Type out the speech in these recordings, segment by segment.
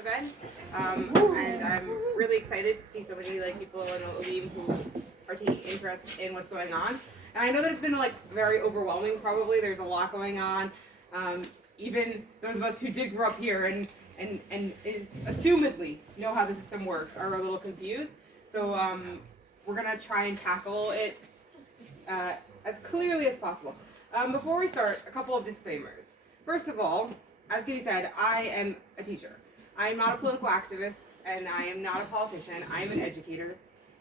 event, and I'm really excited to see so many people in Olim who are taking interest in what's going on. And I know that it's been very overwhelming. Probably there's a lot going on. Even those of us who did grow up here and assumedly know how the system works are a little confused. So we're gonna try and tackle it as clearly as possible. Before we start, a couple of disclaimers. First of all, as Kitty said, I am a teacher. I am not a political activist, and I am not a politician. I am an educator,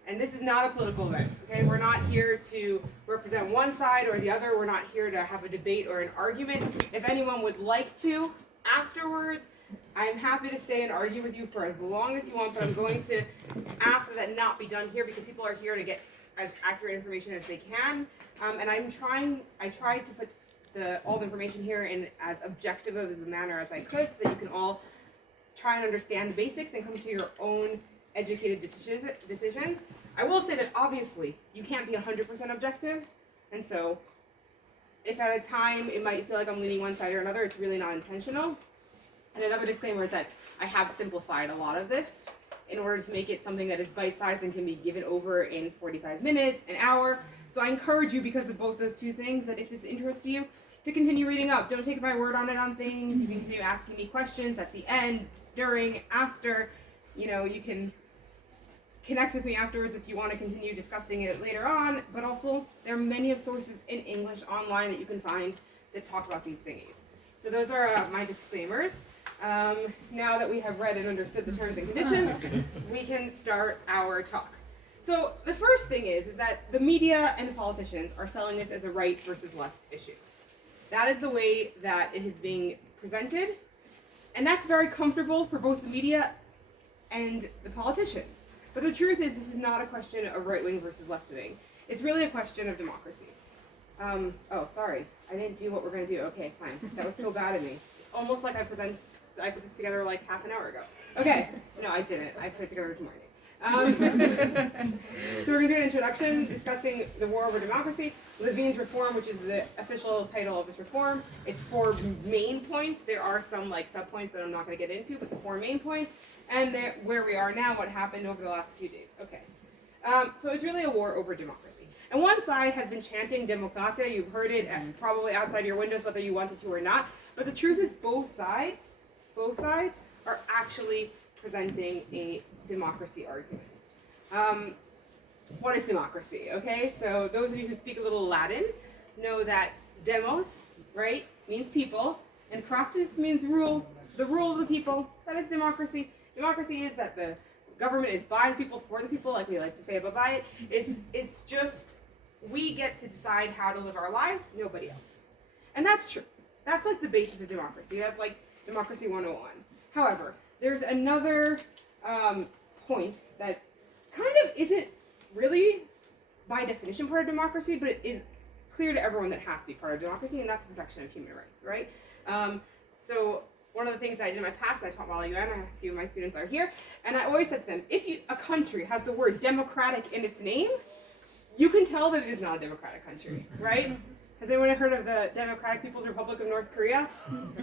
and this is not a political event. Okay, we're not here to represent one side or the other. We're not here to have a debate or an argument. If anyone would like to, afterwards, I'm happy to stay and argue with you for as long as you want, but I'm going to ask that that not be done here because people are here to get as accurate information as they can. And I tried to put all the information here in as objective of a manner as I could so that you can all try and understand the basics and come to your own educated decisions. I will say that obviously you can't be 100% objective, and so if at a time it might feel like I'm leaning one side or another, it's really not intentional. And another disclaimer is that I have simplified a lot of this in order to make it something that is bite-sized and can be given over in 45 minutes, an hour. So I encourage you, because of both those two things, that if this interests you, to continue reading up. Don't take my word on it on things. You can continue asking me questions at the end, during, after. You can connect with me afterwards if you want to continue discussing it later on. But also, there are many of sources in English online that you can find that talk about these thingies. So those are my disclaimers. Now that we have read and understood the terms and conditions, we can start our talk. So the first thing is that the media and the politicians are selling this as a right versus left issue. That is the way that it is being presented, and that's very comfortable for both the media and the politicians. But the truth is, this is not a question of right-wing versus left-wing. It's really a question of democracy. Oh, sorry, I didn't do what we're going to do. Okay, fine. That was so bad of me. It's almost like I put this together like half an hour ago. Okay, no, I didn't. I put it together this morning. So we're going to do an introduction discussing the war over democracy, Levine's reform, which is the official title of this reform. It's 4 main points. There are some sub-points that I'm not going to get into, but the 4 main points, and where we are now, what happened over the last few days. Okay, so it's really a war over democracy. And one side has been chanting Demokratia. You've heard it probably outside your windows, whether you wanted to or not. But the truth is both sides are actually presenting a democracy argument. What is democracy? Okay, so those of you who speak a little Latin know that demos, right, means people, and kratos means rule, the rule of the people. That is democracy. Democracy is that the government is by the people, for the people, like we like to say about by it. It's just, we get to decide how to live our lives, nobody else. And that's true. That's the basis of democracy. That's democracy 101. However, there's another point that kind of isn't really by definition part of democracy, but it is clear to everyone that has to be part of democracy, and that's the protection of human rights, right? So one of the things I did in my past, I taught while UN, a few of my students are here, and I always said to them, if a country has the word democratic in its name, you can tell that it is not a democratic country, right? Has anyone heard of the Democratic People's Republic of North Korea?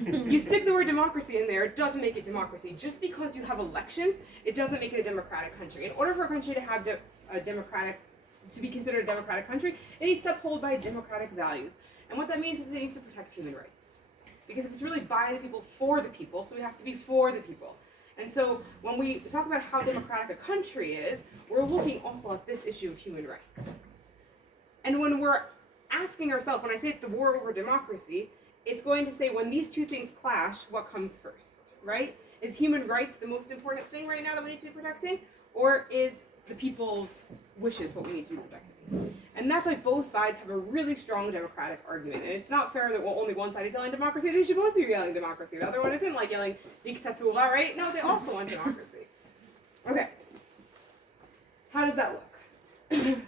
You stick the word democracy in there, it doesn't make it democracy. Just because you have elections, it doesn't make it a democratic country. In order for a country to have to be considered a democratic country, it needs to uphold by democratic values. And what that means is it needs to protect human rights. Because it's really by the people, for the people, so we have to be for the people. And so when we talk about how democratic a country is, we're looking also at this issue of human rights. And when we're asking ourselves, when I say it's the war over democracy, it's going to say when these two things clash, what comes first, right? Is human rights the most important thing right now that we need to be protecting? Or is the people's wishes what we need to be protecting? And that's why both sides have a really strong democratic argument. And it's not fair that only one side is yelling democracy. They should both be yelling democracy. The other one isn't yelling dictatura, right? No, they also want democracy. Okay. How does that look?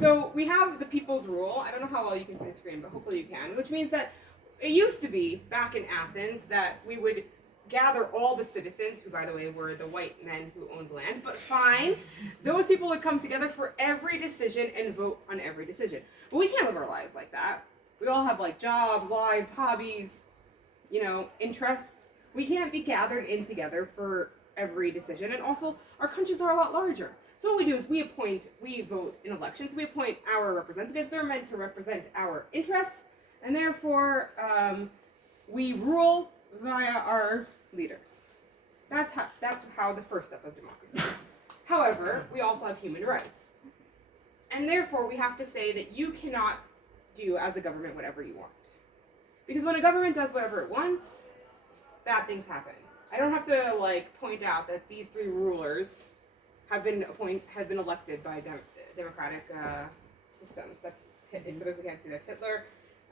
So we have the people's rule. I don't know how well you can see the screen, but hopefully you can, which means that it used to be, back in Athens, that we would gather all the citizens, who, by the way, were the white men who owned land, but fine. Those people would come together for every decision and vote on every decision. But we can't live our lives like that. We all have jobs, lives, hobbies, interests. We can't be gathered in together for every decision. And also, our countries are a lot larger. So what we do is we vote in elections, we appoint our representatives. They're meant to represent our interests, and therefore we rule via our leaders. That's how the first step of democracy is. However, we also have human rights. And therefore, we have to say that you cannot do as a government whatever you want. Because when a government does whatever it wants, bad things happen. I don't have to point out that these three rulers have been elected by democratic systems. That's, for those who can't see, that's Hitler,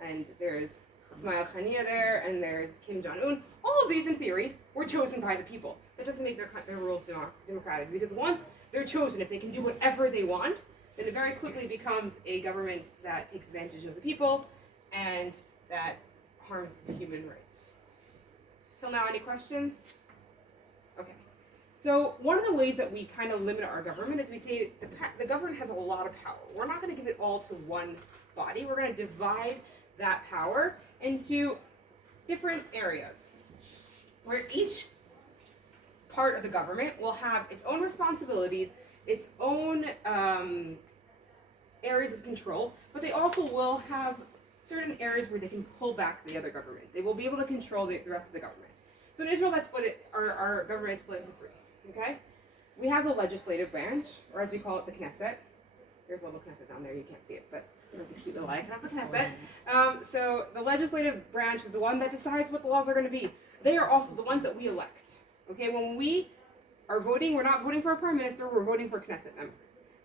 and there's Ismail Haniyeh there, and there's Kim Jong-un. All of these, in theory, were chosen by the people. That doesn't make their rules democratic, because once they're chosen, if they can do whatever they want, then it very quickly becomes a government that takes advantage of the people and that harms human rights. Till now, any questions? Okay. So one of the ways that we kind of limit our government is we say the government has a lot of power. We're not going to give it all to one body. We're going to divide that power into different areas where each part of the government will have its own responsibilities, its own areas of control, but they also will have certain areas where they can pull back the other government. They will be able to control the rest of the government. So in Israel, our government is split into three. Okay, we have the legislative branch, or as we call it, the Knesset. There's a little Knesset down there. You can't see it, but there's a cute little icon of the Knesset. So the legislative branch is the one that decides what the laws are going to be. They are also the ones that we elect. Okay, when we are voting, we're not voting for a prime minister. We're voting for Knesset members.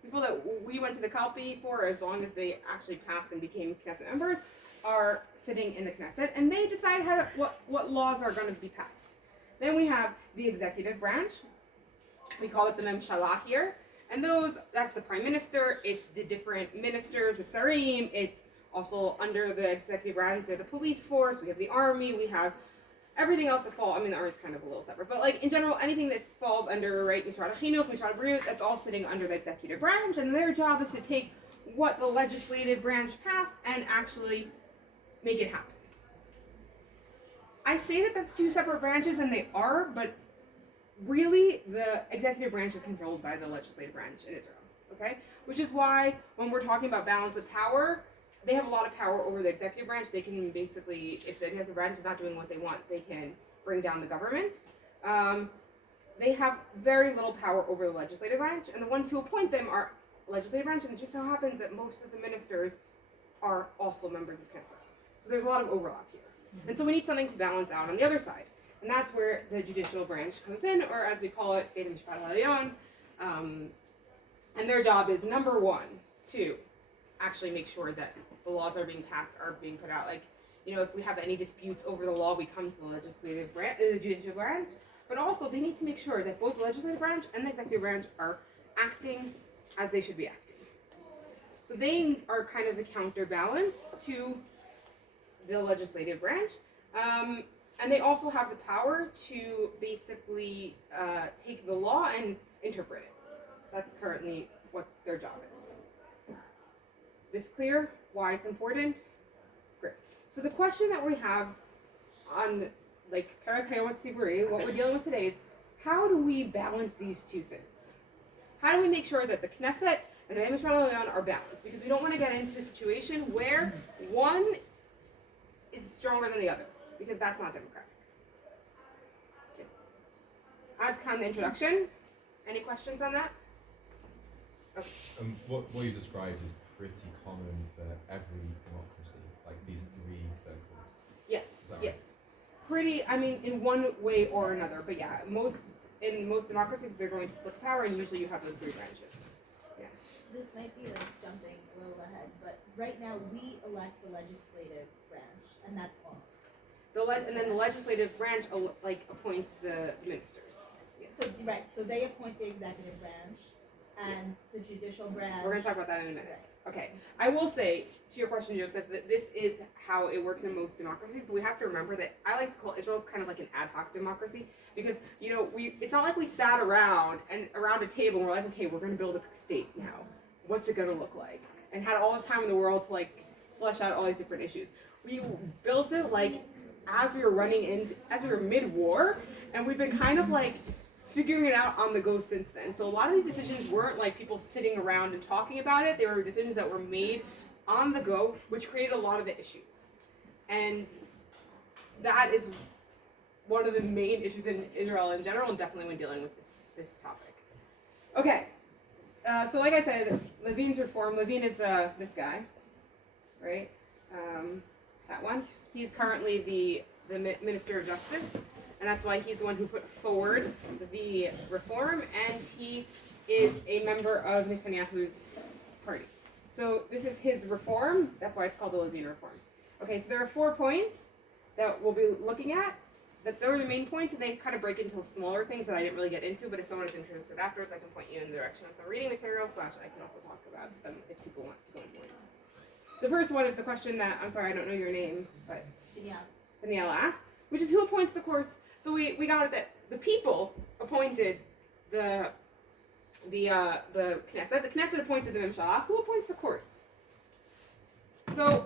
People that we went to the Kalpi for, as long as they actually passed and became Knesset members, are sitting in the Knesset, and they decide what laws are going to be passed. Then we have the executive branch. We call it the Memshala here. And that's the prime minister, it's the different ministers, the sarim, it's also under the executive branch, we have the police force, we have the army, we have everything else that falls. I mean, the army is kind of a little separate, but in general, anything that falls under, right, Misrad HaChinuch, Misrad HaBriut, that's all sitting under the executive branch, and their job is to take what the legislative branch passed and actually make it happen. I say that that's two separate branches, and they are, but really, the executive branch is controlled by the legislative branch in Israel, okay? Which is why, when we're talking about balance of power, they have a lot of power over the executive branch. They can basically, if the executive branch is not doing what they want, they can bring down the government. They have very little power over the legislative branch, and the ones who appoint them are legislative branch, and it just so happens that most of the ministers are also members of Knesset. So there's a lot of overlap here. And so we need something to balance out on the other side. And that's where the judicial branch comes in, or as we call it, Beit HaMishpat HaElyon. And their job is, number one, to actually make sure that the laws are being passed, are being put out. If we have any disputes over the law, we come to the legislative branch, the judicial branch. But also, they need to make sure that both the legislative branch and the executive branch are acting as they should be acting. So they are kind of the counterbalance to the legislative branch. And they also have the power to basically take the law and interpret it. That's currently what their job is. This clear? Why it's important? Great. So the question that we have on Parakayot Siburi, what we're dealing with today is, how do we balance these two things? How do we make sure that the Knesset and the Beit HaMishpat HaElyon are balanced? Because we don't want to get into a situation where one is stronger than the other, because that's not democratic. Okay. That's kind of the introduction. Any questions on that? Okay. What you described is pretty common for every democracy, like these three circles. Yes, right? yes. In one way or another, but yeah, in most democracies, they're going to split power, and usually you have those three branches. Yeah. This might be jumping a little ahead, but right now we elect the legislative branch, and that's all. And then the legislative branch appoints the ministers. Yeah. So they appoint the executive branch, and the judicial branch. We're going to talk about that in a minute. Okay. I will say, to your question, Joseph, that this is how it works in most democracies, but we have to remember that I like to call Israel kind of like an ad hoc democracy, because, it's not like we sat around a table and we're like, okay, we're going to build a state now. What's it going to look like? And had all the time in the world to flesh out all these different issues. We built it as we were mid-war, and we've been kind of figuring it out on the go since then. So a lot of these decisions weren't like people sitting around and talking about it. They were decisions that were made on the go, which created a lot of the issues. And that is one of the main issues in Israel in general, and definitely when dealing with this topic. Okay, so like I said, Levine's reform. Levine is this guy, right? That one. He's currently the Minister of Justice, and that's why he's the one who put forward the reform, and he is a member of Netanyahu's party. So this is his reform. That's why it's called the Levine reform. Okay, so there are 4 points that we'll be looking at. That those are the main points, and they kind of break into smaller things that I didn't really get into, but if someone is interested afterwards, I can point you in the direction of some reading material, / I can also talk about them if people want to go into it. The first one is the question that, I'm sorry, I don't know your name, but Danielle asked, which is who appoints the courts? So we got it that the people appointed the Knesset. The Knesset appointed the Mimshalah. Who appoints the courts? So,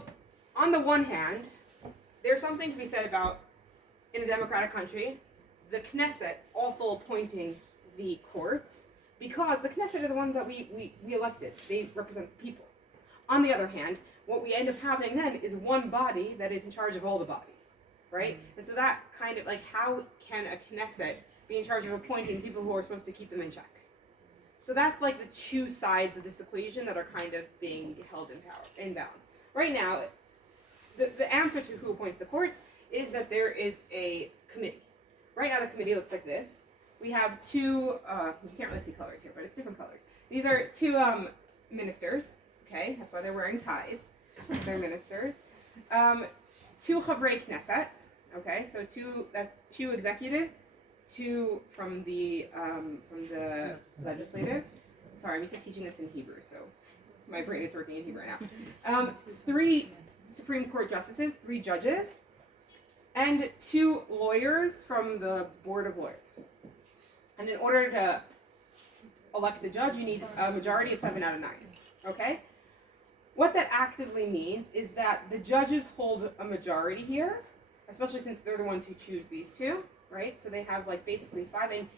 on the one hand, there's something to be said about, in a democratic country, the Knesset also appointing the courts, because the Knesset are the ones that we elected. They represent the people. On the other hand, what we end up having then is one body that is in charge of all the bodies, right? And so that kind of, like, how can a Knesset be in charge of appointing people who are supposed to keep them in check? So that's like the two sides of this equation that are kind of being held in balance. Right now, the answer to who appoints the courts is that there is a committee. Right now the committee looks like this. We have 2, you can't really see colors here, but it's different colors. These are 2 ministers, okay? That's why they're wearing ties. They're ministers. 2 Chavrei Knesset, okay? So 2 executive, 2 from the legislative. Sorry, I'm used to teaching this in Hebrew, so my brain is working in Hebrew right now. 3 Supreme Court justices, 3 judges, and 2 lawyers from the Board of Lawyers. And in order to elect a judge, you need a majority of 7 out of 9. Okay? What that actively means is that the judges hold a majority here, especially since they're the ones who choose these 2, right? So they have like basically 5. And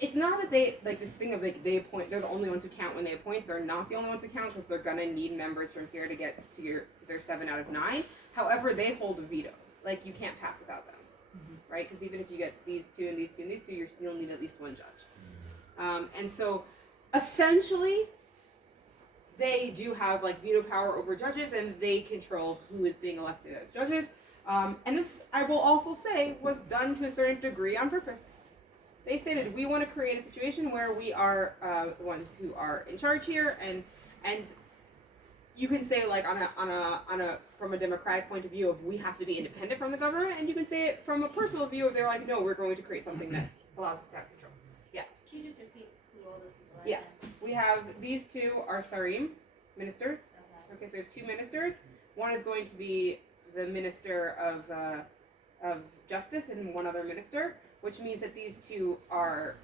it's not that they, like this thing of like they appoint, they're the only ones who count when they appoint. They're not the only ones who count because they're going to need members from here to get to their 7 out of 9. However, they hold a veto. Like, you can't pass without them, right? Because even if you get these 2 and these 2 and these 2, you'll need at least 1 judge. And so, essentially, they do have, like, veto power over judges, and they control who is being elected as judges. And this, I will also say, was done to a certain degree on purpose. They stated, we want to create a situation where we are the ones who are in charge here, and you can say, like, from a democratic point of view of we have to be independent from the government, and you can say it from a personal view of they're like, no, we're going to create something that allows us to have control. Yeah. Can you just repeat who all those people are? Yeah. We have these 2 are Sarim, ministers. Okay, so we have 2 ministers. One is going to be the minister of justice, and one other minister, which means that these 2 are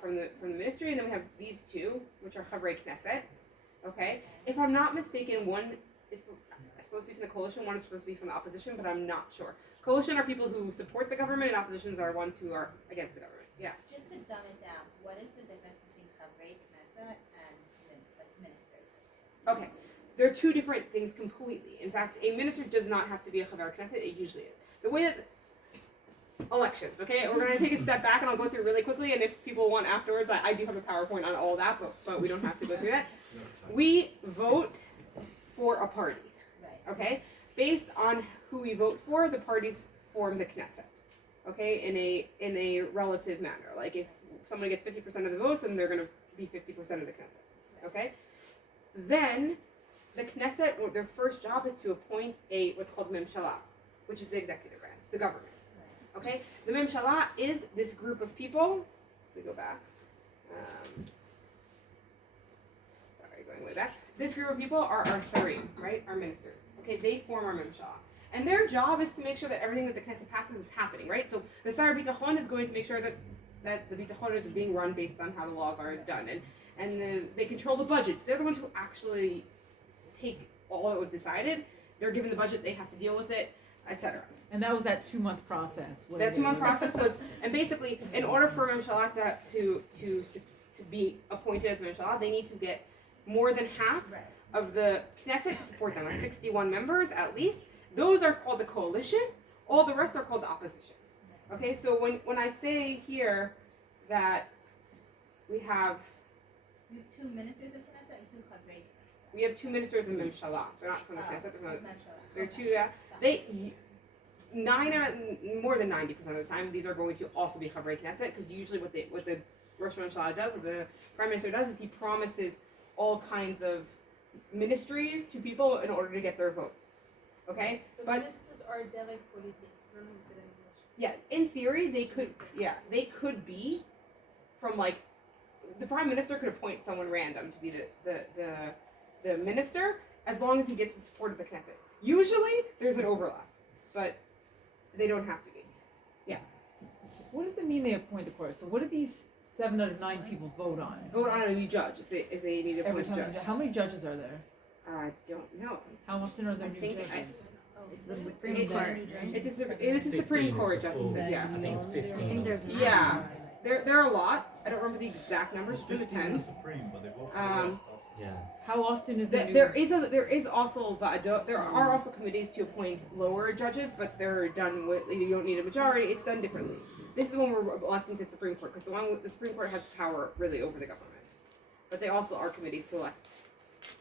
from the ministry, and then we have these 2, which are Chavrei Knesset. Okay, if I'm not mistaken, one is supposed to be from the coalition, one is supposed to be from the opposition, but I'm not sure. Coalition are people who support the government, and oppositions are ones who are against the government. Yeah. Just to dumb it down, what is the difference between Chavrei Knesset and ministers? Okay, they're 2 different things completely. In fact, a minister does not have to be a Chavrei Knesset. It usually is. The way that elections, okay, we're going to take a step back, and I'll go through really quickly, and if people want afterwards, I do have a PowerPoint on all that, but we don't have to go through that. We vote for a party, okay? Based on who we vote for, the parties form the Knesset, okay? In a relative manner. Like if someone gets 50% of the votes, then they're going to be 50% of the Knesset, okay? Then the Knesset, their first job is to appoint what's called Mimshalah, which is the executive branch, the government, okay? The Mimshalah is this group of people. We go back. Going way back. This group of people are our sarim, right? Our ministers. Okay, they form our Mimshalah. And their job is to make sure that everything that the Knesset passes is happening, right? So the Sar Bitachon is going to make sure that the Bitachon is being run based on how the laws are done. And they control the budgets. They're the ones who actually take all that was decided. They're given the budget, they have to deal with it. etc. And that was that 2-month process. That 2-month process was, and basically, in order for Memshala to be appointed as Memshala, they need to get more than half of the Knesset to support them, like 61 members at least. Those are called the coalition. All the rest are called the opposition. Okay, so when I say here that we have You have 2 ministers of Knesset and 2 chavrei Knesset. we have 2 ministers in Memshala. So they're not from the Knesset. Memshala. They're Okay. 2. Yeah, they more than 90% of the time these are going to also be chavrei Knesset, because usually what the Rosh Memshala does, or the Prime Minister does, is he promises all kinds of ministries to people in order to get their vote. Okay, So but ministers are derek politique. I don't know how to say that in English. yeah, in theory they could be from, like, the Prime Minister could appoint someone random to be the minister, as long as he gets the support of the Knesset. Usually there's an overlap, but they don't have to be. What does it mean they appoint the court? So what do these 7 out of 9 people vote on? Vote on a new judge if they need to Every appoint a time. judge. How many judges are there? I don't know. How often are there I new think judges? It's the Supreme Supreme Court. It's a Supreme 15 Court is the full- justices. Yeah, I think it's 15. I think there's nine. Yeah. There are a lot. I don't remember the exact numbers. It's in the 15 in the tens. Supreme, but they vote for Um, the rest also. Yeah. How often is it? There is also there are also committees to appoint lower judges, but they're done with, you don't need a majority. It's done differently. This is when we're electing to the Supreme Court, because the Supreme Court has power really over the government, but they also are committees to elect.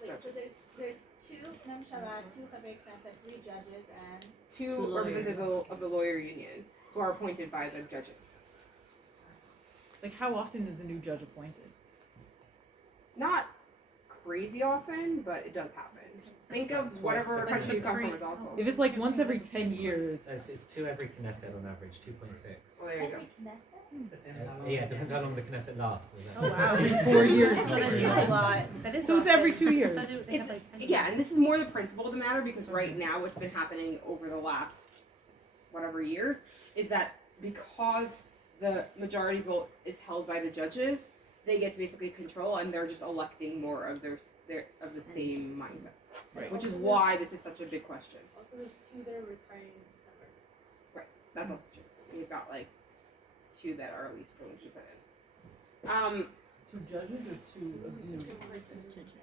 Wait, so there's 2 Memshala, 2 chavrei Knesset, 3 judges, and Two lawyers. representatives of the lawyer union who are appointed by the judges. Like, how often is a new judge appointed? Not crazy often, but it does happen. Think of whatever country you come from is also. If it's like once every 10 years, It's 2 every Knesset on average, 2.6. Well, there you go. every Knesset? Yeah, it depends how long the Knesset lasts. oh wow, every 4 years. That's a lot. That is So it's every 2 years. It's, yeah, and this is more the principle of the matter, because right now what's been happening over the last whatever years is that because the majority vote is held by the judges, they get to basically control, and they're just electing more of their of the same mindset. Right. Which is why this is such a big question. Also, there's 2 that are retiring in September. That's also true. You've got like 2 that are at least going to put in. 2 judges or 2 of these?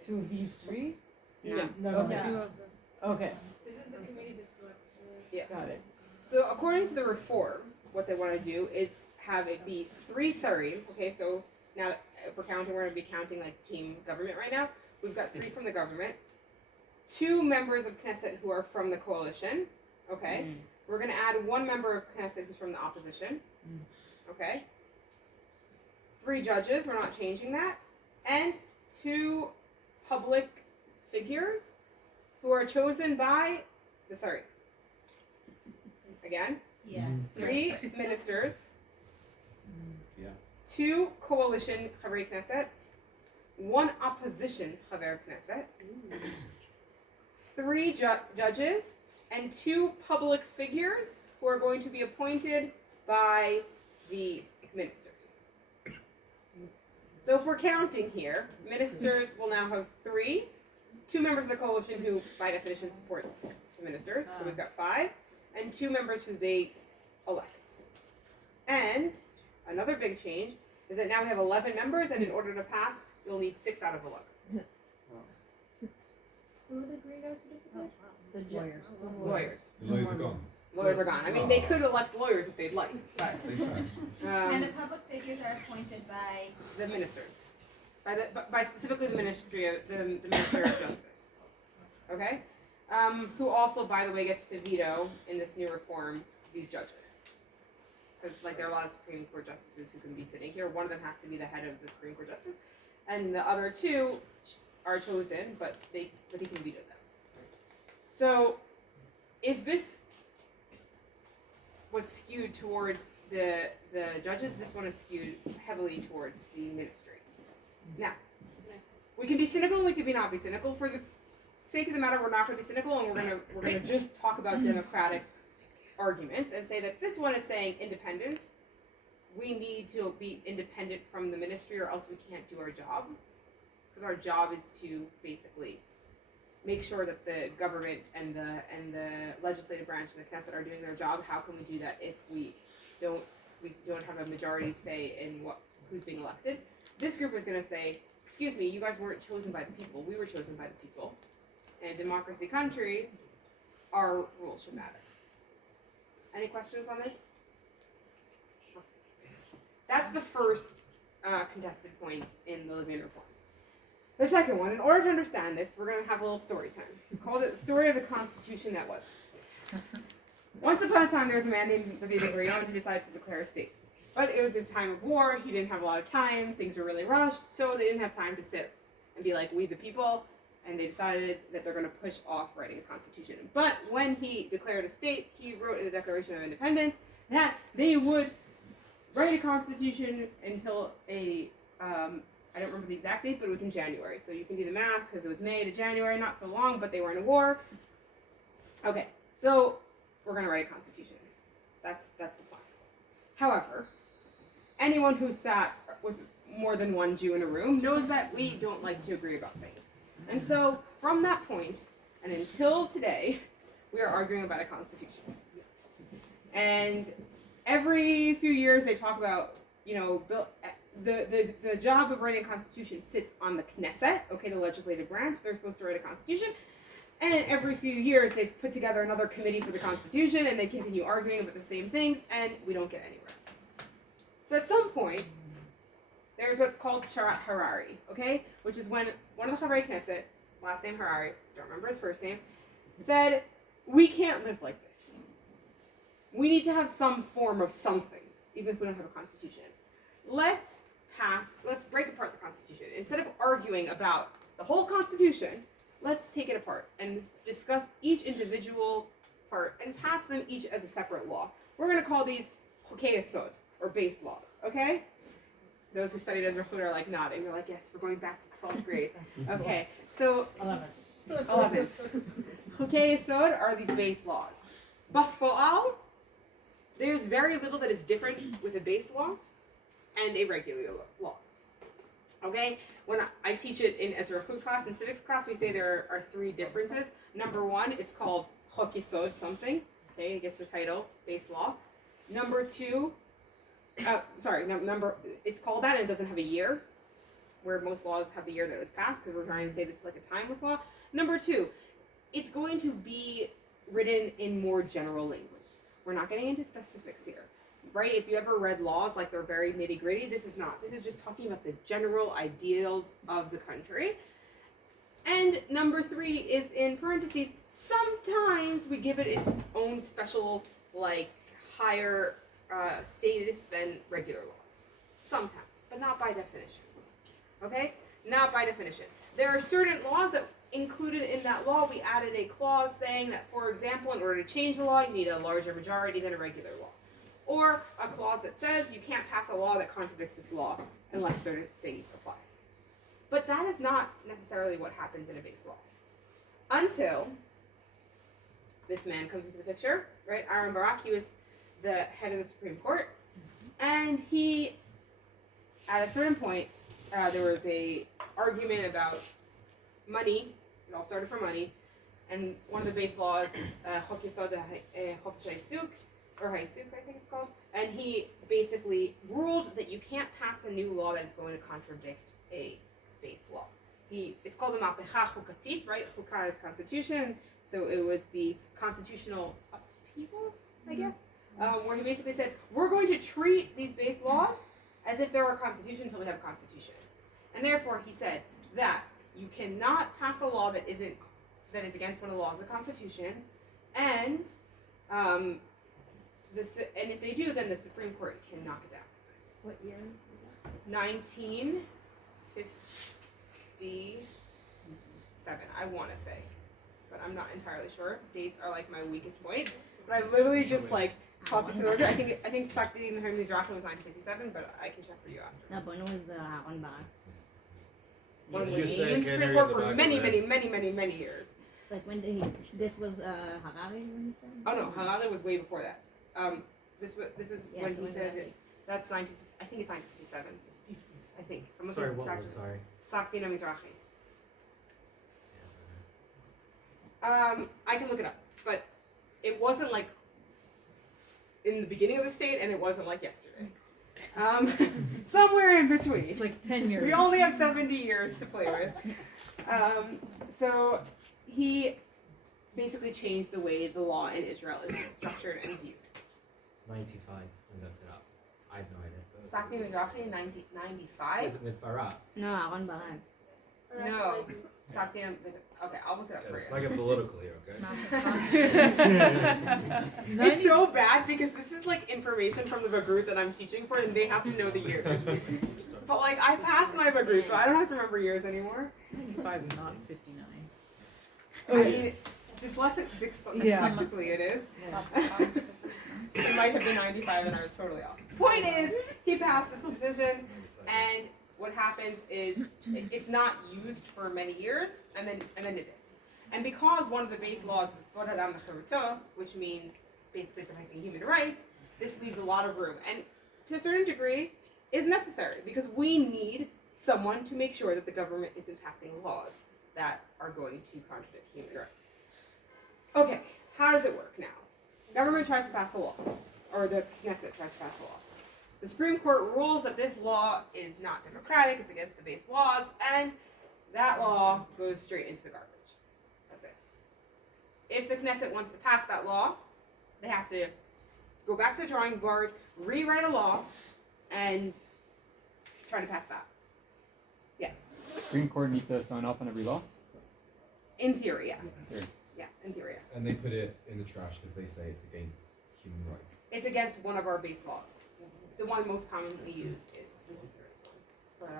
Two 2 of these 3? No. No. Oh, Okay. Two of them. Okay. This is the committee that selects. Got it. So according to the reform, what they want to do is have it be 3 sarim. Okay, so now if we're counting, we're going to be counting like team government right now. We've got 3 from the government, 2 members of Knesset who are from the coalition. Okay, we're going to add 1 member of Knesset who's from the opposition. Okay, 3 judges. We're not changing that, and 2 public figures who are chosen by the sarim. Again. Yeah. 3 ministers, Yeah. 2 coalition chavrei Knesset, 1 opposition chaver Knesset, 3 judges, and 2 public figures who are going to be appointed by the ministers. So if we're counting here, ministers will now have 3, 2 members of the coalition who by definition support the ministers, so we've got 5, and 2 members who they elect. And another big change is that now we have 11 members, and in order to pass, you'll need 6 out of 11. Who are the green guys who disappeared? The Lawyers. Lawyers. The lawyers are gone. Lawyers are gone. I mean, they could elect lawyers if they'd like, but Say so. And the public figures are appointed by the ministers, by specifically the ministry of the Minister of Justice. Okay, who also, by the way, gets to veto in this new reform these judges. Because like there are a lot of Supreme Court justices who can be sitting here. One of them has to be the head of the Supreme Court justice, and the other 2 are chosen, but he can veto them. So, if this was skewed towards the judges, this one is skewed heavily towards the ministry. Now, we can be cynical and we can not be cynical. For the sake of the matter, we're not going to be cynical, and we're gonna just talk about democratic arguments and say that this one is saying independence. We need to be independent from the ministry, or else we can't do our job. Because our job is to basically make sure that the government and the legislative branch and the Knesset are doing their job. How can we do that if we don't have a majority say in who's being elected? This group is going to say, excuse me, you guys weren't chosen by the people. We were chosen by the people. In a democracy country, our rules should matter. Any questions on this? That's the first contested point in the Levin Reform. The second one, in order to understand this, we're going to have a little story time. We called it the story of the Constitution that was. Once upon a time, there was a man named David Ben-Gurion who decided to declare a state. But it was his time of war, he didn't have a lot of time, things were really rushed, so they didn't have time to sit and be like, we the people, and they decided that they're going to push off writing a constitution. But when he declared a state, he wrote in the Declaration of Independence that they would write a constitution until I don't remember the exact date, but it was in January. So you can do the math, because it was May to January, not so long, but they were in a war. Okay, so we're going to write a constitution. That's the plan. However, anyone who sat with more than one Jew in a room knows that we don't like to agree about things. And so, from that point, and until today, we are arguing about a constitution. And every few years they talk about, the job of writing a constitution sits on the Knesset, okay, the legislative branch. They're supposed to write a constitution. And every few years they put together another committee for the constitution, and they continue arguing about the same things, and we don't get anywhere. So at some point, there's what's called Psharat Harari, okay? Which is when one of the Chavrei Knesset, last name Harari, don't remember his first name, said, we can't live like this. We need to have some form of something, even if we don't have a constitution. Let's break apart the Constitution. Instead of arguing about the whole Constitution, let's take it apart and discuss each individual part and pass them each as a separate law. We're going to call these Chokei Yesod, or base laws, okay? Those who studied Ezrachut are like nodding. They're like, yes, we're going back to 12th grade. Okay, so 11. Chokei Yesod are these base laws. B'fo'al, there's very little that is different with a base law and a regular law. Okay, when I teach it in Ezrachut class and civics class, we say there are three differences. Number one, it's called Chok Yesod something. Okay, it gets the title, base law. Number two, it's called that and it doesn't have a year, where most laws have the year that it was passed, because we're trying to say this is like a timeless law. Number two, it's going to be written in more general language. We're not getting into specifics here. Right? If you ever read laws, like they're very nitty-gritty, this is not. This is just talking about the general ideals of the country. And number three is in parentheses, sometimes we give it its own special, like, higher status than regular laws. Sometimes, but not by definition. Okay? Not by definition. There are certain laws that included in that law, we added a clause saying that, for example, in order to change the law, you need a larger majority than a regular law. Or a clause that says you can't pass a law that contradicts this law unless certain things apply. But that is not necessarily what happens in a base law. Until this man comes into the picture, right? Aaron Barak, he was the head of the Supreme Court. And he, at a certain point, there was a argument about money. It all started from money. And one of the base laws, Chok Yesod Chofesh Haisuk, or Haisuk, I think it's called, and he basically ruled that you can't pass a new law that is going to contradict a base law. It's called the Mapecha Chukatit, right? Chukah is constitution, so it was the constitutional upheaval, I guess, where he basically said, we're going to treat these base laws as if they're our constitution until we have a constitution. And therefore, he said that you cannot pass a law that is against one of the laws of the Constitution, and if they do, then the Supreme Court can knock it down. What year is that? 1957, I want to say, but I'm not entirely sure. Dates are like my weakest point. But I literally just like talked this over. I think Psak in the Mizrahi was 1957, but I can check for you after. No, but when was Aaron Barak? One You was just in said the Supreme January Court at the for back many, of many, that. many, many, many years. Like when did he? This was Harari when he said? Oh no, Halala was way before that. This was Yeah, when so he when said did that that's 19. I think it's 1957. I think. Someone Sorry, can what fact was, check. sorry? Saktina Mizrahi. I can look it up, but it wasn't like in the beginning of the state, and it wasn't like yesterday. Somewhere in between. It's like 10 years. We only have 70 years to play with. So he basically changed the way the law in Israel is structured and viewed. 95, I looked it up. I had no idea. Sakti Mizrahi in 1995. With Barat. No, Aaron Baran. No. Sakti, okay, I'll look it up Yeah, for let's you. not get political here, okay? It's so bad because this is like information from the Bagrut that I'm teaching for, and they have to know the years. But like I passed my Bagrut, so I don't have to remember years anymore. 95 is not 59. I mean, dyslexically it is. It might have been 95 and I was totally off. Point is, he passed this decision, and what happens is it's not used for many years, and then it is. And because one of the base laws is K'vod Ha'adam v'Chiruto, which means basically protecting human rights, this leaves a lot of room, and to a certain degree, is necessary because we need someone to make sure that the government isn't passing laws that are going to contradict human rights. Okay, how does it work now? Government tries to pass a law, or the Knesset tries to pass a law. The Supreme Court rules that this law is not democratic, it's against the base laws, and that law goes straight into the garbage. That's it. If the Knesset wants to pass that law, they have to go back to the drawing board, rewrite a law, and try to pass that. Supreme Court need to sign off on every law? In theory, yeah. Theory. Yeah, in theory. Yeah. And they put it in the trash because they say it's against human rights. It's against one of our base laws. The one most commonly used is the human rights one.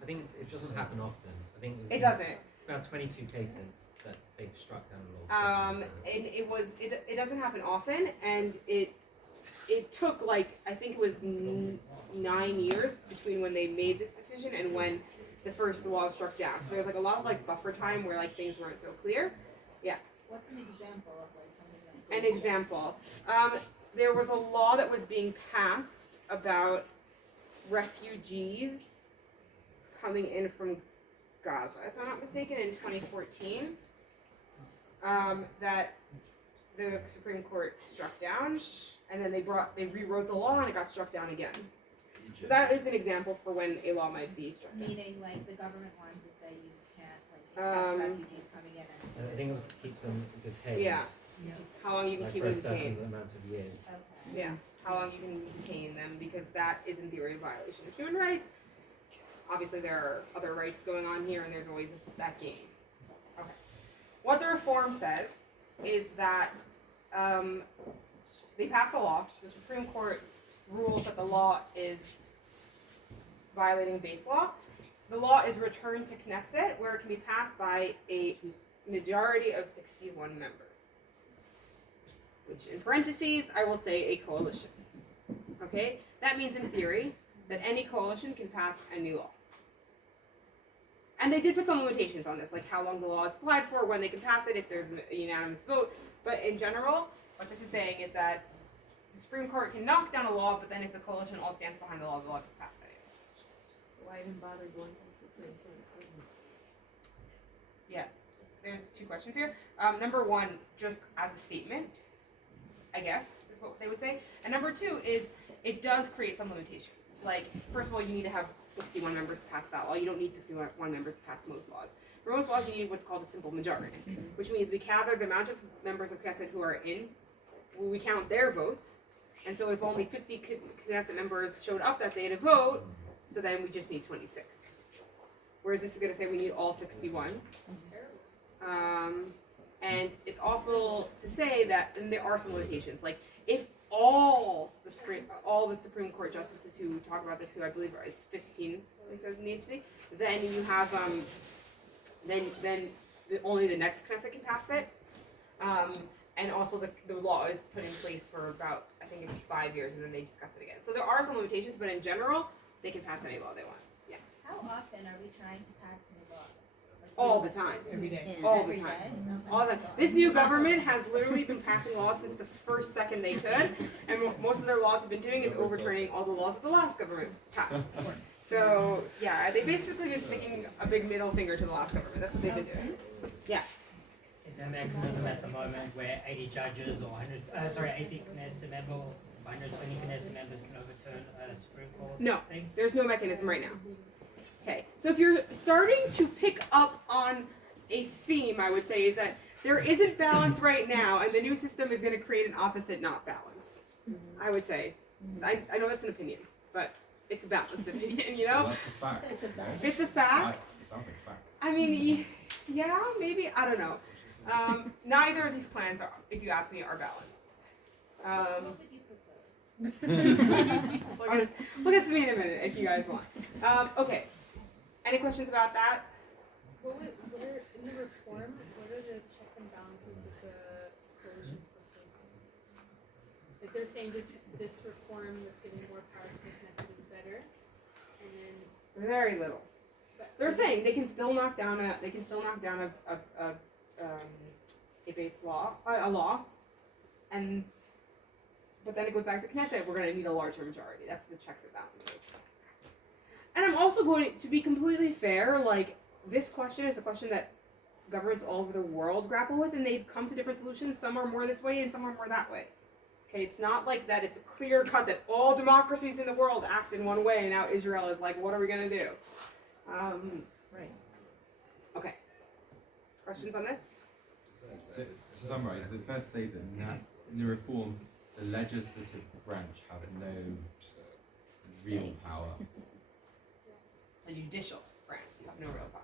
I think it doesn't happen often. I think It doesn't. It's about 22 cases that they've struck down a law. And it doesn't happen often, and it took like I think it was 9 years between when they made this decision and when the first law was struck down. So there was like a lot of like buffer time where like things weren't so clear. What's an example of like something that's? An example, there was a law that was being passed about refugees coming in from Gaza, if I'm not mistaken, in 2014, that the Supreme Court struck down, and then they rewrote the law and it got struck down again. So that is an example for when a law might be struck down. Meaning like the government wanted to say you can't like accept refugees coming in And I think it was to keep them detained. Yeah. How long you can Like keep for a them certain detained. amount of years. Okay. Yeah, how long you can detain them, because that is in theory a violation of human rights. Obviously there are other rights going on here, and there's always that game. Okay. What the reform says is that they pass a law, the Supreme Court rules that the law is violating base law. The law is returned to Knesset, where it can be passed by a majority of 61 members. Which in parentheses, I will say a coalition. Okay? That means in theory that any coalition can pass a new law. And they did put some limitations on this, like how long the law is applied for, when they can pass it, if there's a unanimous vote. But in general, what this is saying is that the Supreme Court can knock down a law, but then if the coalition all stands behind the law gets passed anyways. So why even bother going to the Supreme Court? Yeah, there's two questions here. Number one, just as a statement, I guess, is what they would say. And number two is, it does create some limitations. Like, first of all, you need to have 61 members to pass that law. You don't need 61 members to pass most laws. For most laws, you need what's called a simple majority, which means we gather the amount of members of Knesset who are in, we count their votes, and so if only 50 Knesset members showed up that day to vote, so then we just need 26. Whereas this is going to say we need all 61. And it's also to say that, and there are some limitations, like if all the Supreme Court justices who talk about this, who I believe it's 15, it says need to be, then you have only the next Knesset can pass it, and also the law is put in place for about, I think it's 5 years, and then they discuss it again. So there are some limitations, but in general, they can pass any law they want. Yeah. How often are we trying to pass new laws? Like, All the time. Every day. Yeah. All the every time. day? Okay. All the time. This new government has literally been passing laws since the first second they could, and what most of their laws have been doing is overturning all the laws that the last government passed. So yeah, they basically been sticking a big middle finger to the last government. That's what they've been doing. Yeah. Is a mechanism at the moment where 80 judges or 80 Knesset members or 120 Knesset members can overturn a Supreme Court No, thing? there's no mechanism right now. Okay, so if you're starting to pick up on a theme, I would say, is that there isn't balance right now, and the new system is going to create an opposite not balance. I would say. I know that's an opinion, but it's a balanced opinion, you Well, know? that's a fact. It's a fact. It sounds like a fact. I mean, yeah, maybe, I don't know. Neither of these plans are, if you ask me, are balanced. What would you propose? We'll get to me in a minute if you guys want. Okay. Any questions about that? What are, in the reform, what are the checks and balances that the coalition's proposing? Like they're saying this reform that's giving more power to the Knesset is better, and then. Very little. But They're saying they can still knock down a base law, a law, and but then it goes back to Knesset. We're going to need a larger majority. That's the checks and balances. And I'm also going to be completely fair. Like this question is a question that governments all over the world grapple with, and they've come to different solutions. Some are more this way, and some are more that way. Okay, it's not like that. It's clear cut that all democracies in the world act in one way, and now Israel is like, what are we going to do? Right. Okay. Questions on this? So, to summarise, is it fair to say that in the reform, the legislative branch have no real power? The judicial branch, you have no real power.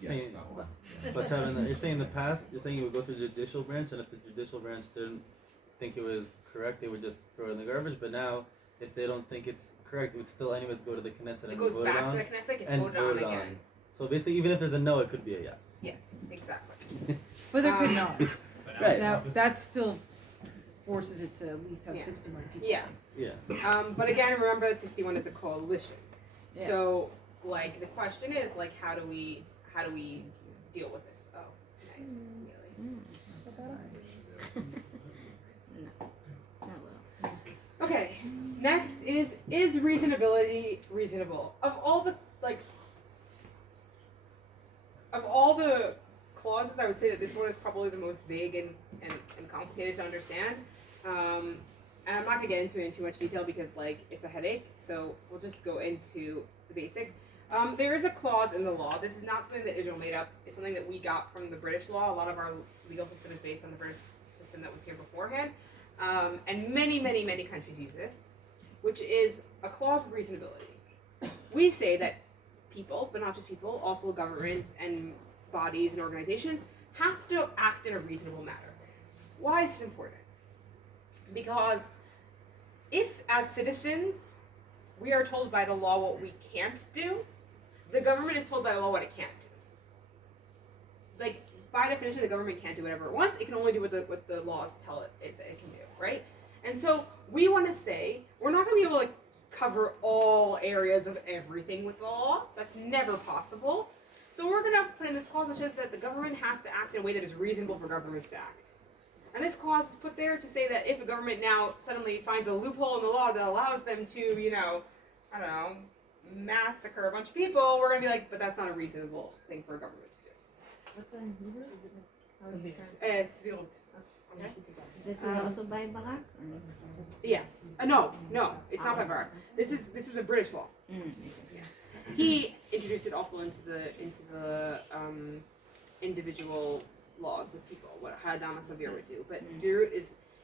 Yes, Saying- that one. But Chad, you're saying in the past, you're saying you would go through the judicial branch, and if the judicial branch didn't think it was correct, they would just throw it in the garbage. But now, if they don't think it's correct, it would still anyways go to the Knesset It and goes be voted back on. to the Knesset, gets and voted on voted again. So basically, even if there's a no, it could be a yes. Yes, exactly. But there could not. Right. Now, that still forces it to at least have Yeah. 61 people. Yeah. Yeah. But again, remember that 61 is a coalition. Yeah. So, like, the question is, like, how do we deal with this? Oh, nice. Not little. Okay, next is reasonability reasonable? Of all the clauses, I would say that this one is probably the most vague and complicated to understand. And I'm not gonna get into it in too much detail because it's a headache. So we'll just go into the basic. There is a clause in the law. This is not something that Israel made up. It's something that we got from the British law. A lot of our legal system is based on the British system that was here beforehand. And many countries use this, which is a clause of reasonability. We say that people, but not just people, also governments and bodies and organizations have to act in a reasonable manner. Why is this important? Because if, as citizens, we are told by the law what we can't do, the government is told by the law what it can't do. Like, by definition, the government can't do whatever it wants. It can only do what the laws tell it that it can do, right? And so we want to say, we're not going to be able to cover all areas of everything with the law. That's never possible. So we're going to put in this clause which says that the government has to act in a way that is reasonable for governments to act. And this clause is put there to say that if a government now suddenly finds a loophole in the law that allows them to, massacre a bunch of people, we're going to be like, but that's not a reasonable thing for a government to do. What's that in Hebrew? Svilut. Okay? This is also by Barak? Yes. No, it's not by Barak. This is a British law. He introduced it also into the individual laws with people, what Hadama Savir would do. But Svirut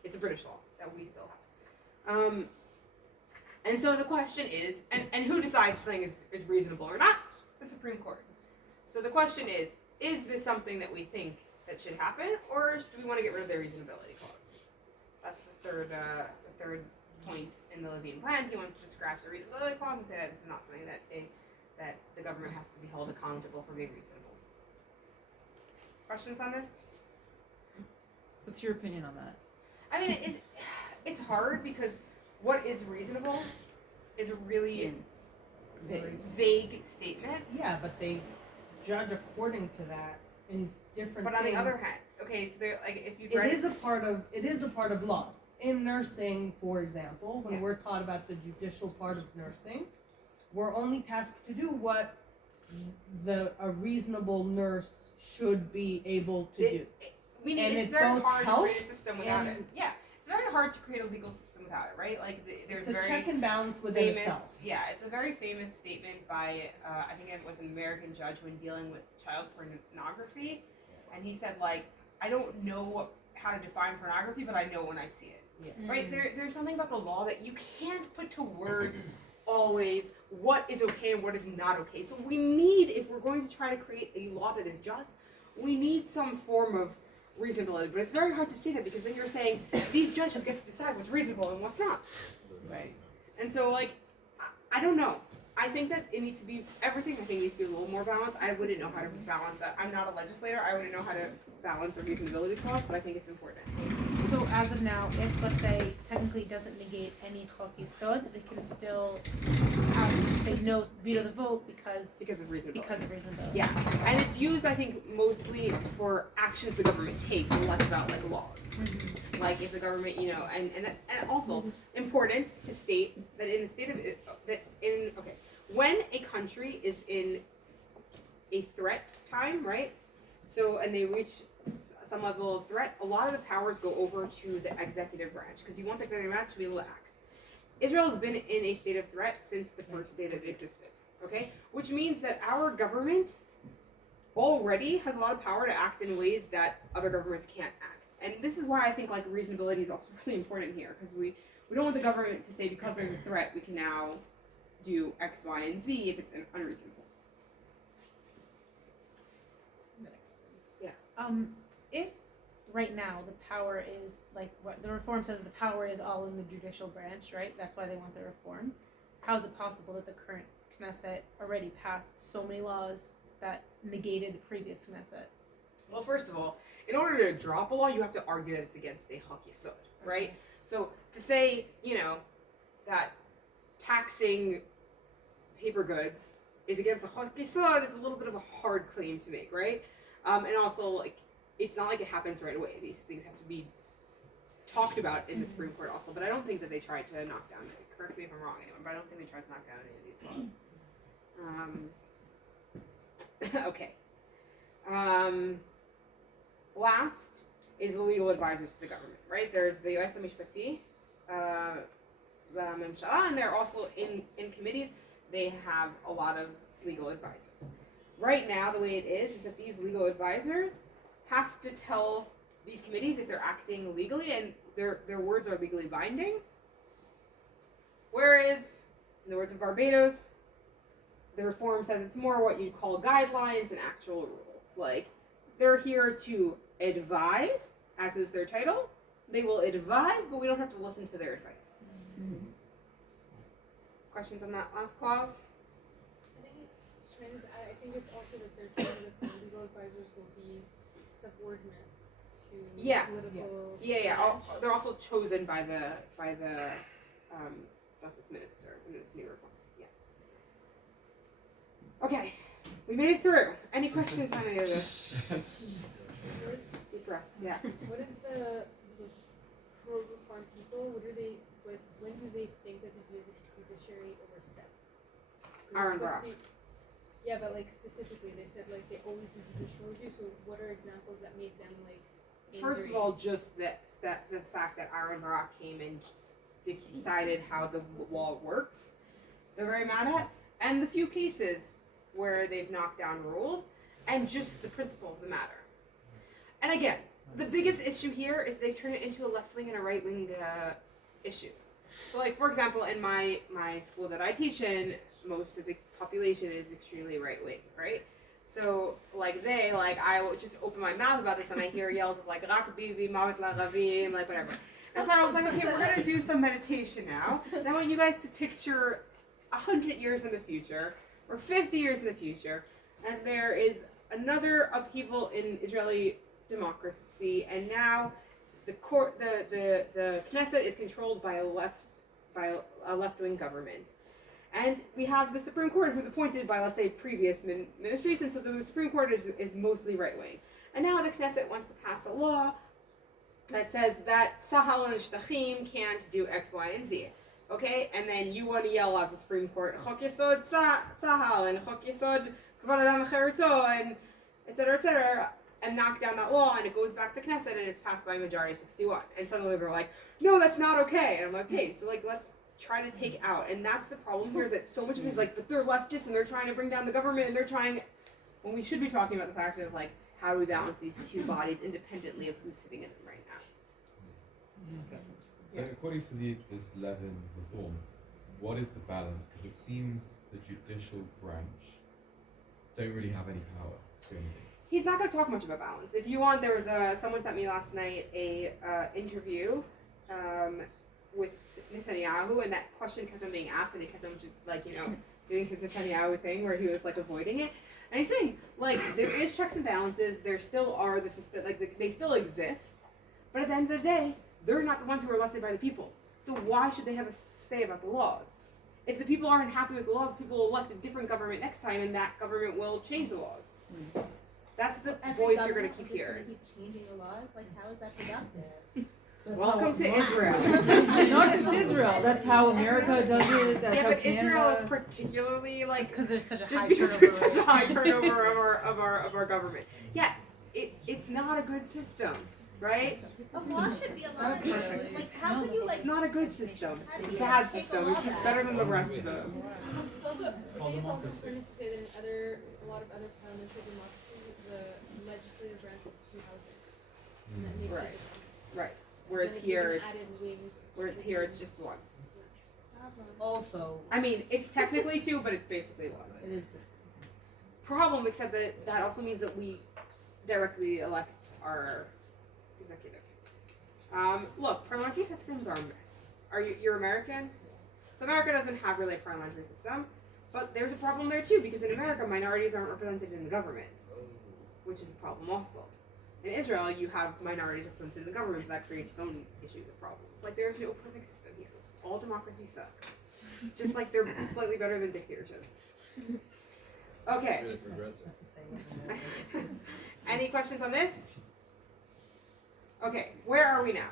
it's a British law that we still have. And so the question is, and who decides something is reasonable or not? The Supreme Court. So the question is this something that we think that should happen, or do we want to get rid of the reasonability clause? That's the third point in the Levine plan. He wants to scratch the reasonability clause and say that this is not something that the government has to be held accountable for being reasonable. Questions on this? What's your opinion on that? I mean, it's hard because what is reasonable is a really vague statement. Yeah, but they judge according to that in different. But on things. the other hand, okay, so they're like if you It is a part of laws. In nursing, for example, when we're taught about the judicial part of nursing, we're only tasked to do what a reasonable nurse should be able to do. Meaning And it's it very both hard to create a helps system without it. and- Yeah, it's very hard to create a legal system without it, right? Like there's It's a very check and balance within famous, itself. yeah, it's a very famous statement by I think it was an American judge when dealing with child pornography, and he said like, I don't know how to define pornography, but I know when I see it. Yeah. Right? There's something about the law that you can't put to words always what is okay and what is not okay. So we need, if we're going to try to create a law that is just, we need some form of reasonability. But it's very hard to see that because then you're saying these judges get to decide what's reasonable and what's not. Right? And so like, I don't know. I think that it needs to be, everything I think needs to be a little more balanced. I wouldn't know how to balance that. I'm not a legislator. I wouldn't know how to balance a reasonability clause, but I think it's important. So as of now, if let's say technically it doesn't negate any chok yisod, they can still say no, veto the vote because of reasonability. Because of reasonability. Yeah, and it's used, I think, mostly for actions the government takes, and less about like laws. Mm-hmm. Like if the government, you know, and also important to state that in the state of when a country is in a threat time, right? So and they reach some level of threat, a lot of the powers go over to the executive branch because you want the executive branch to be able to act. Israel has been in a state of threat since the first day that it existed, okay? Which means that our government already has a lot of power to act in ways that other governments can't act. And this is why I think like reasonability is also really important here because we don't want the government to say because there's a threat we can now do X, Y, and Z if it's unreasonable. Yeah. If right now the power is like what the reform says, the power is all in the judicial branch, right? That's why they want the reform. How is it possible that the current Knesset already passed so many laws that negated the previous Knesset? Well, first of all, in order to drop a law, you have to argue that it's against a Chok Yesod, right? So to say, you know, that taxing paper goods is against a Chok Yesod is a little bit of a hard claim to make, right? And also, like, it's not like it happens right away. These things have to be talked about in the Supreme Court also, but I don't think that they tried to knock down it. Correct me if I'm wrong, anyone, but I don't think they tried to knock down any of these laws. Okay. Last is the legal advisors to the government, right? There's the Yoetz HaMishpati, the Memshala, and they're also in committees. They have a lot of legal advisors. Right now, the way it is that these legal advisors have to tell these committees if they're acting legally, and their words are legally binding. Whereas, in the words of Barbados, the reform says it's more what you'd call guidelines and actual rules. Like, they're here to advise, as is their title. They will advise, but we don't have to listen to their advice. Mm-hmm. Questions on that last clause? I think it's also that they're saying that the legal advisors will be subordinate to political. Yeah. They're also chosen by the justice minister in this new reform. Yeah. Okay, we made it through. Any questions on any of this? Deep breath. Yeah. What is the pro-reform people? When do they think that the judiciary oversteps? Aaron Barak. Yeah, but like specifically, they said like they always do judicial review. So what are examples that made them like? Angry? First of all, just the fact that Aaron Barak came and decided how the law works, they're very mad at, and the few cases where they've knocked down rules, and just the principle of the matter. And again, the biggest issue here is they've turned it into a left-wing and a right-wing issue. So like, for example, in my school that I teach in, most of the population is extremely right-wing, right? So like I would just open my mouth about this and I hear yells of like, Rak bibi, mavet la'ravim, like whatever. And so I was like, okay, we're gonna do some meditation now. And I want you guys to picture 100 years in the future, or 50 years in the future, and there is another upheaval in Israeli democracy, and now the Knesset is controlled by a left-wing government, and we have the Supreme Court, who's appointed by, let's say, previous ministries, and so the Supreme Court is mostly right-wing. And now the Knesset wants to pass a law that says that Sahal and Shtachim can't do X, Y, and Z. Okay, and then you want to yell as the Supreme Court, Chok Yesod Tzahal and Chok Yesod Kavod Adam V'Chiruto and etc., and knock down that law, and it goes back to Knesset, and it's passed by a majority of 61. And suddenly they're like, no, that's not okay. And I'm like, okay, so like let's try to take out. And that's the problem here is that so much of it is like, but they're leftists and they're trying to bring down the government and they're trying. When we should be talking about the fact of like, how do we balance these two bodies independently of who's sitting in them right now? So according to this Levin reform, what is the balance? Because it seems the judicial branch don't really have any power to do anything. He's not going to talk much about balance. If you want, there was someone sent me last night a interview with Netanyahu, and that question kept on being asked, and he kept on just like doing his Netanyahu thing where he was like avoiding it. And he's saying like there is checks and balances. There still are the system, like they still exist, but at the end of the day, they're not the ones who are elected by the people. So why should they have a say about the laws? If the people aren't happy with the laws, people will elect a different government next time, and that government will change the laws. That's the voice you're going to keep hearing. Keep changing the laws. Like, how is that productive? Welcome to Israel. Not just Israel. That's how America does it. That's Yeah, how but Canada. Israel is particularly like Just because there's such a just high because turnover. there's such a high turnover of our government. Yeah, it's not a good system, right? A law should be a law. Like, how can you like? It's not a good system. How do It's a you bad take a system. law It's just back? better than the rest of them. It's also, I think it's also important to say that in a lot of other parliamentary democracies, the legislative branch has two houses. And that makes Right. it different. Right. Whereas Then it's here, even added wings. it's just one. Also, I mean, it's technically two, but it's basically one. it is Problem, except that that also means that we directly elect our executive. Look, parliamentary systems are a mess. You're American? So America doesn't have really a parliamentary system, but there's a problem there too, because in America, minorities aren't represented in the government, which is a problem also. In Israel, you have minorities represented in the government, but that creates its own issues and problems. Like, there's no perfect system here. All democracies suck. Just like they're slightly better than dictatorships. Okay. that's the same. Any questions on this? Okay, where are we now?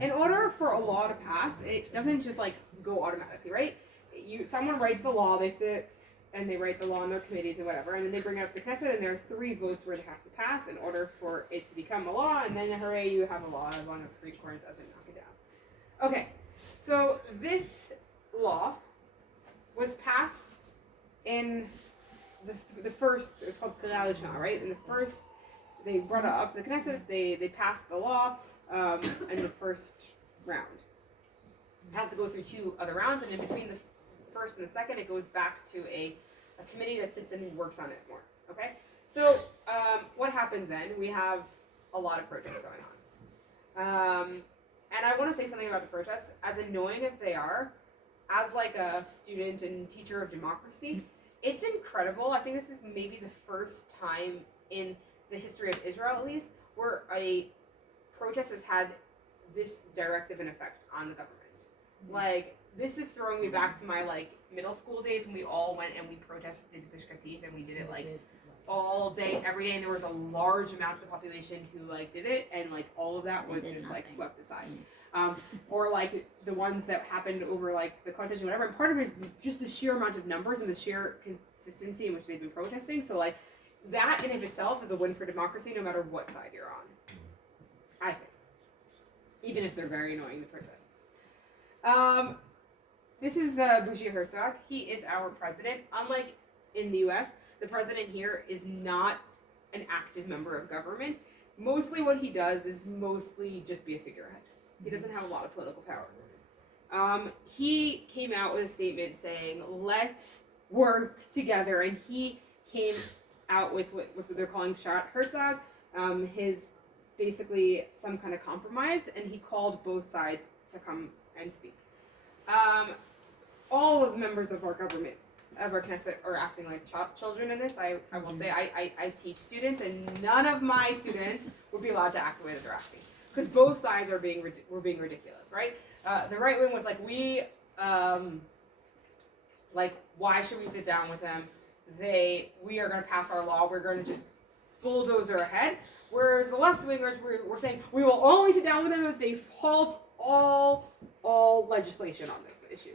In order for a law to pass, it doesn't just like go automatically, right? Someone writes the law, they sit and they write the law in their committees and whatever, and then they bring it up to Knesset, and there are 3 votes where they have to pass in order for it to become a law, and then hooray, you have a law as long as the Supreme Court doesn't knock it down. Okay, so this law was passed in the first, it's called Qira'ah Rishona, right? In the first, they brought it up to the Knesset, they passed the law in the first round. It has to go through 2 other rounds, and in between the first and the second, it goes back to a committee that sits and works on it more. Okay? So what happens then? We have a lot of protests going on. And I want to say something about the protests. As annoying as they are, as like a student and teacher of democracy, it's incredible. I think this is maybe the first time in the history of Israel, at least, where a protest has had this direct of an effect on the government. Like, this is throwing me back to my like middle school days when we all went and we protested Gush Katif, and we did it like all day, every day, and there was a large amount of the population who like did it, and like all of that was just like swept aside. Or like the ones that happened over like the contest and whatever. And part of it is just the sheer amount of numbers and the sheer consistency in which they've been protesting. So like that in of itself is a win for democracy, no matter what side you're on. I think, even if they're very annoying, the protests. This is Batsheva Herzog. He is our president. Unlike in the U.S., the president here is not an active member of government. Mostly what he does is mostly just be a figurehead. He doesn't have a lot of political power. He came out with a statement saying, let's work together. And he came out with what they're calling Pshat Herzog, his basically some kind of compromise. And he called both sides to come and speak. All of the members of our government, of our Knesset, are acting like children in this. I will say I teach students, and none of my students would be allowed to act the way that they're acting, because both sides were being ridiculous, right? The right wing was like, why should we sit down with them? We are going to pass our law. We're going to just bulldozer ahead. Whereas the left wingers were saying, we will only sit down with them if they halt all legislation on this issue.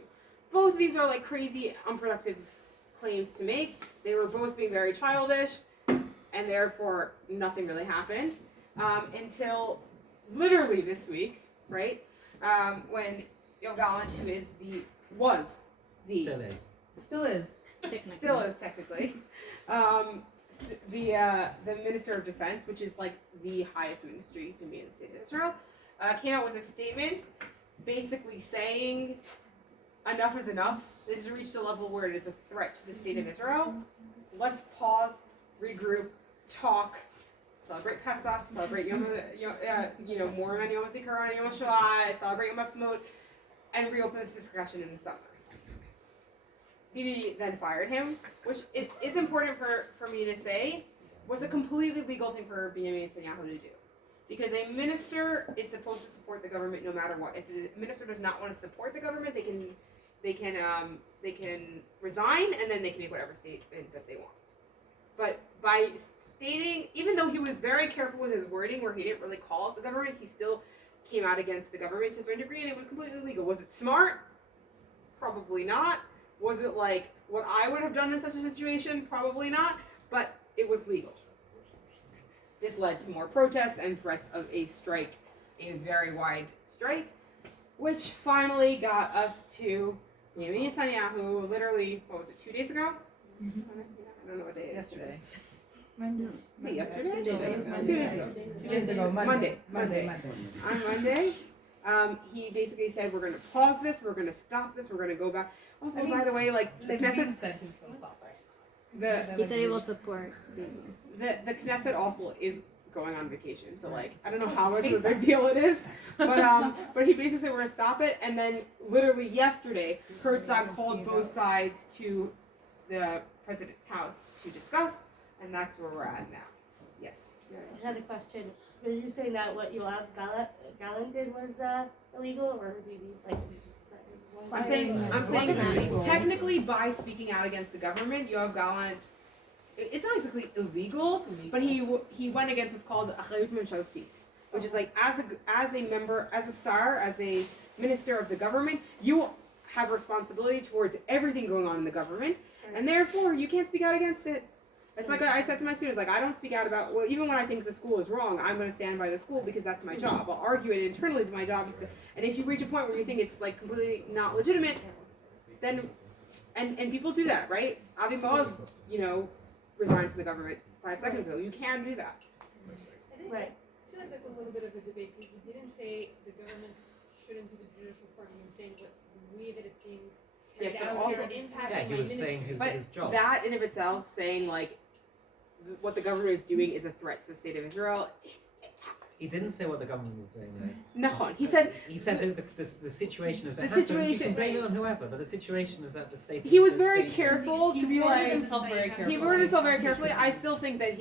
Both of these are like crazy, unproductive claims to make. They were both being very childish, and therefore nothing really happened until literally this week, right? When Yoav Gallant, who is Still is. still is technically, the Minister of Defense, which is like the highest ministry you can be in the state of Israel, came out with a statement basically saying enough is enough. This has reached a level where it is a threat to the state of Israel. Let's pause, regroup, talk, celebrate Pesach, celebrate mourn on Yom HaZikaron and Yom HaShoah, celebrate Yom HaTzmaut, and reopen this discussion in the summer. Bibi then fired him, which it is important for me to say was a completely legal thing for Benjamin Netanyahu to do. Because a minister is supposed to support the government no matter what. If the minister does not want to support the government, they can resign and then they can make whatever statement that they want. But by stating, even though he was very careful with his wording, where he didn't really call it the government, he still came out against the government to a certain degree, and it was completely legal. Was it smart? Probably not. Was it like what I would have done in such a situation? Probably not. But it was legal. This led to more protests and threats of a strike, a very wide strike, which finally got us to Benjamin Netanyahu, literally, what was it, 2 days ago? I don't know what day it is. Yesterday. Is it yesterday? 2 days ago. 2 days ago. 2 days ago, Monday. On Monday, he basically said, we're going to pause this, we're going to stop this, we're going to go back. Also, by the way, like, the Knesset said he was going to stop it. He said he will support. the Knesset also is going on vacation, so like I don't know how much of a big deal it is, but he basically said we're gonna stop it, and then literally yesterday, Herzog called both sides to the president's house to discuss, and that's where we're at now. Yes. I just had a question. Were you saying that what Yoav Gallant did was illegal, or did you like? I'm saying technically by speaking out against the government, Yoav Gallant, it's not exactly illegal, but he went against what's called achariyut memshaltit, which is like as a member, as a sar, as a minister of the government, you have responsibility towards everything going on in the government, and therefore you can't speak out against it. It's like I said to my students, like I don't speak out about, well, even when I think the school is wrong, I'm going to stand by the school because that's my job. I'll argue it internally to my job. And if you reach a point where you think it's like completely not legitimate, then, and people do that, right? Avi Maoz, resigned from the government 5 seconds ago. You can do that. Right. I feel like that's a little bit of a debate because he didn't say the government shouldn't do the judicial reform. He was saying what the way that it's being carried out also, here and impacting Yeah, he my was ministry. saying his job. That in of itself, saying like what the government is doing is a threat to the state of Israel. He didn't say what the government was doing though. No, he said the situation is that the happens. You situation- can blame it on whoever, but the situation is that the state. he was very careful to be like. himself very He worded himself very carefully. I still think that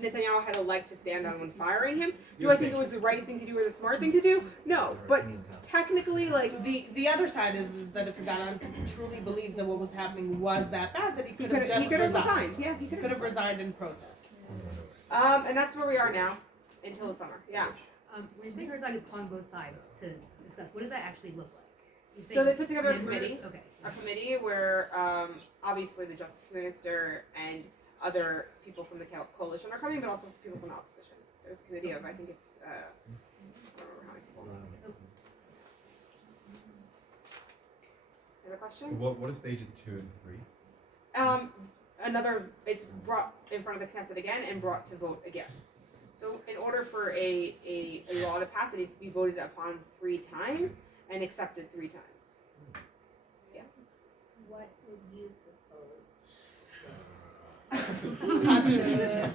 Netanyahu had a leg to stand on when firing him. Do I think it was the right thing to do or the smart thing to do? No, but technically, like The other side is that if Gallant truly believes that what was happening was that bad, that he could have just resigned. resigned. Yeah, he He could have resigned in protest. And that's where we are now, until the summer. Yeah. When you're saying Herzog is calling both sides to discuss, what does that actually look like? You're So saying they put together a members- committee. Okay. A committee where obviously the Justice Minister and other people from the coalition are coming, but also people from the opposition. There's a committee of, I think it's, I don't remember how many people. Any other questions? What are stages 2 and 3? It's brought in front of the Knesset again and brought to vote again. So in order for a law to pass, it needs to be voted upon 3 times and accepted 3 times. Yeah. What would you Minister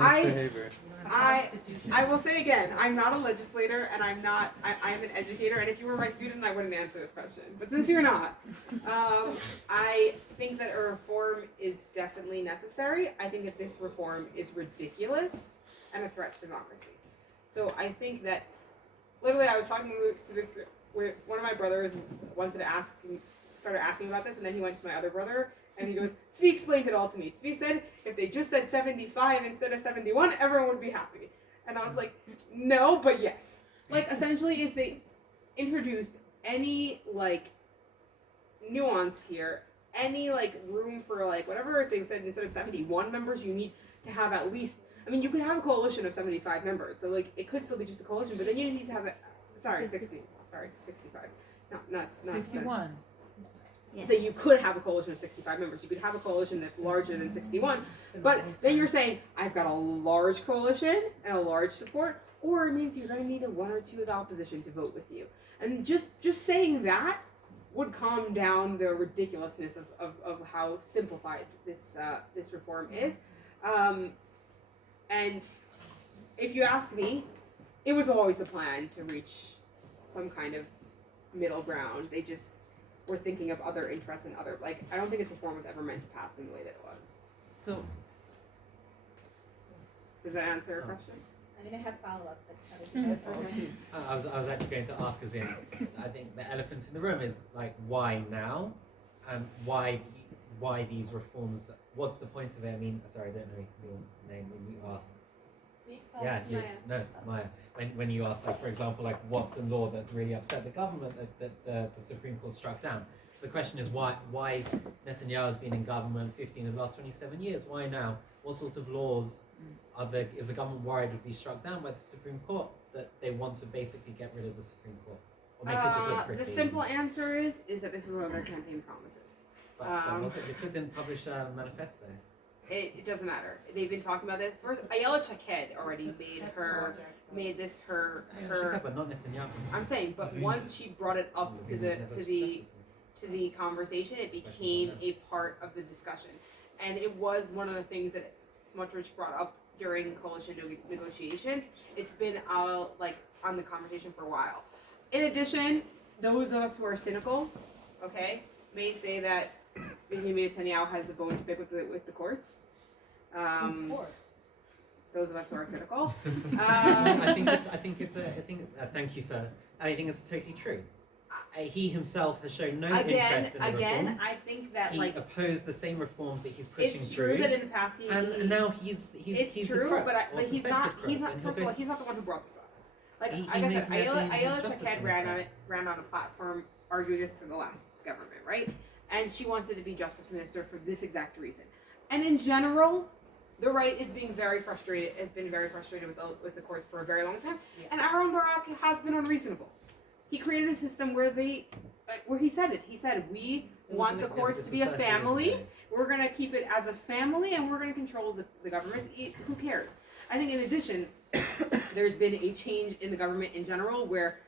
Haber. I will say again, I'm not a legislator and I'm an educator, and if you were my student, I wouldn't answer this question. But since you're not, I think that a reform is definitely necessary. I think that this reform is ridiculous and a threat to democracy. So I think that, literally I was talking to this, with one of my brothers started asking about this, and then he went to my other brother, and he goes, Tzvi explained it all to me. Tzvi said, if they just said 75 instead of 71, everyone would be happy. And I was like, no, but yes. Like, essentially, introduced any like nuance here, any like room for like whatever they said, instead of 71 members, you need to have at least. I mean, you could have a coalition of 75 members, so like it could still be just a coalition, but then you need to have it. Sorry, 60. Sorry, 65. Not 61. So you could have a coalition of 65 members. You could have a coalition that's larger than 61, but then you're saying I've got a large coalition and a large support, or it means you're going to need a 1 or 2 of the opposition to vote with you. And just saying that would calm down the ridiculousness of how simplified this reform is. And if you ask me, it was always the plan to reach some kind of middle ground. They just were thinking of other interests and other, like, I don't think this reform was ever meant to pass in the way that it was. So, does that answer your question? I'm gonna have follow-up, but I was actually going to ask, as in, I think the elephant in the room is like, why now? And why these reforms? What's the point of it? I mean, sorry, I don't know your name when you asked. Me? No, Maya. When you asked, like, for example, like, what's a law that's really upset the government that the Supreme Court struck down? So the question is why Netanyahu has been in government 15 of the last 27 years? Why now? What sorts of laws is the government worried would be struck down by the Supreme Court, that they want to basically get rid of the Supreme Court? Or make it just look pretty? The simple answer is that this was one of their campaign promises. But was it? The kids didn't publish a manifesto. It doesn't matter. They've been talking about this. First, Ayala Chaked already made this her. But not Netanyahu. I'm saying, but once she brought it up to the conversation, it became a part of the discussion, and it was one of the things that Smotrich brought up during coalition negotiations. It's been like on the conversation for a while. In addition, those of us who are cynical, okay, may say that Benjamin Netanyahu has a bone to pick with the courts. Of course. Those of us who are cynical. Thank you for. I think it's totally true. He himself has shown no interest in the reforms. I think that he opposed the same reforms that he's pushing it's through. True that in the past and now he's true, the but he's not. First of all, he's not the one who brought this up. Like I said, Ayala Chaked ran on a platform arguing this for the last government, right? And she wanted to be justice minister for this exact reason. And in general, the right is being very frustrated. Has been very frustrated with the courts for a very long time. Yeah. And Aaron Barak has been unreasonable. He created a system where he said it. He said, we want the courts to be a family. We're going to keep it as a family, and we're going to control the governments. Who cares? I think in addition, there's been a change in the government in general where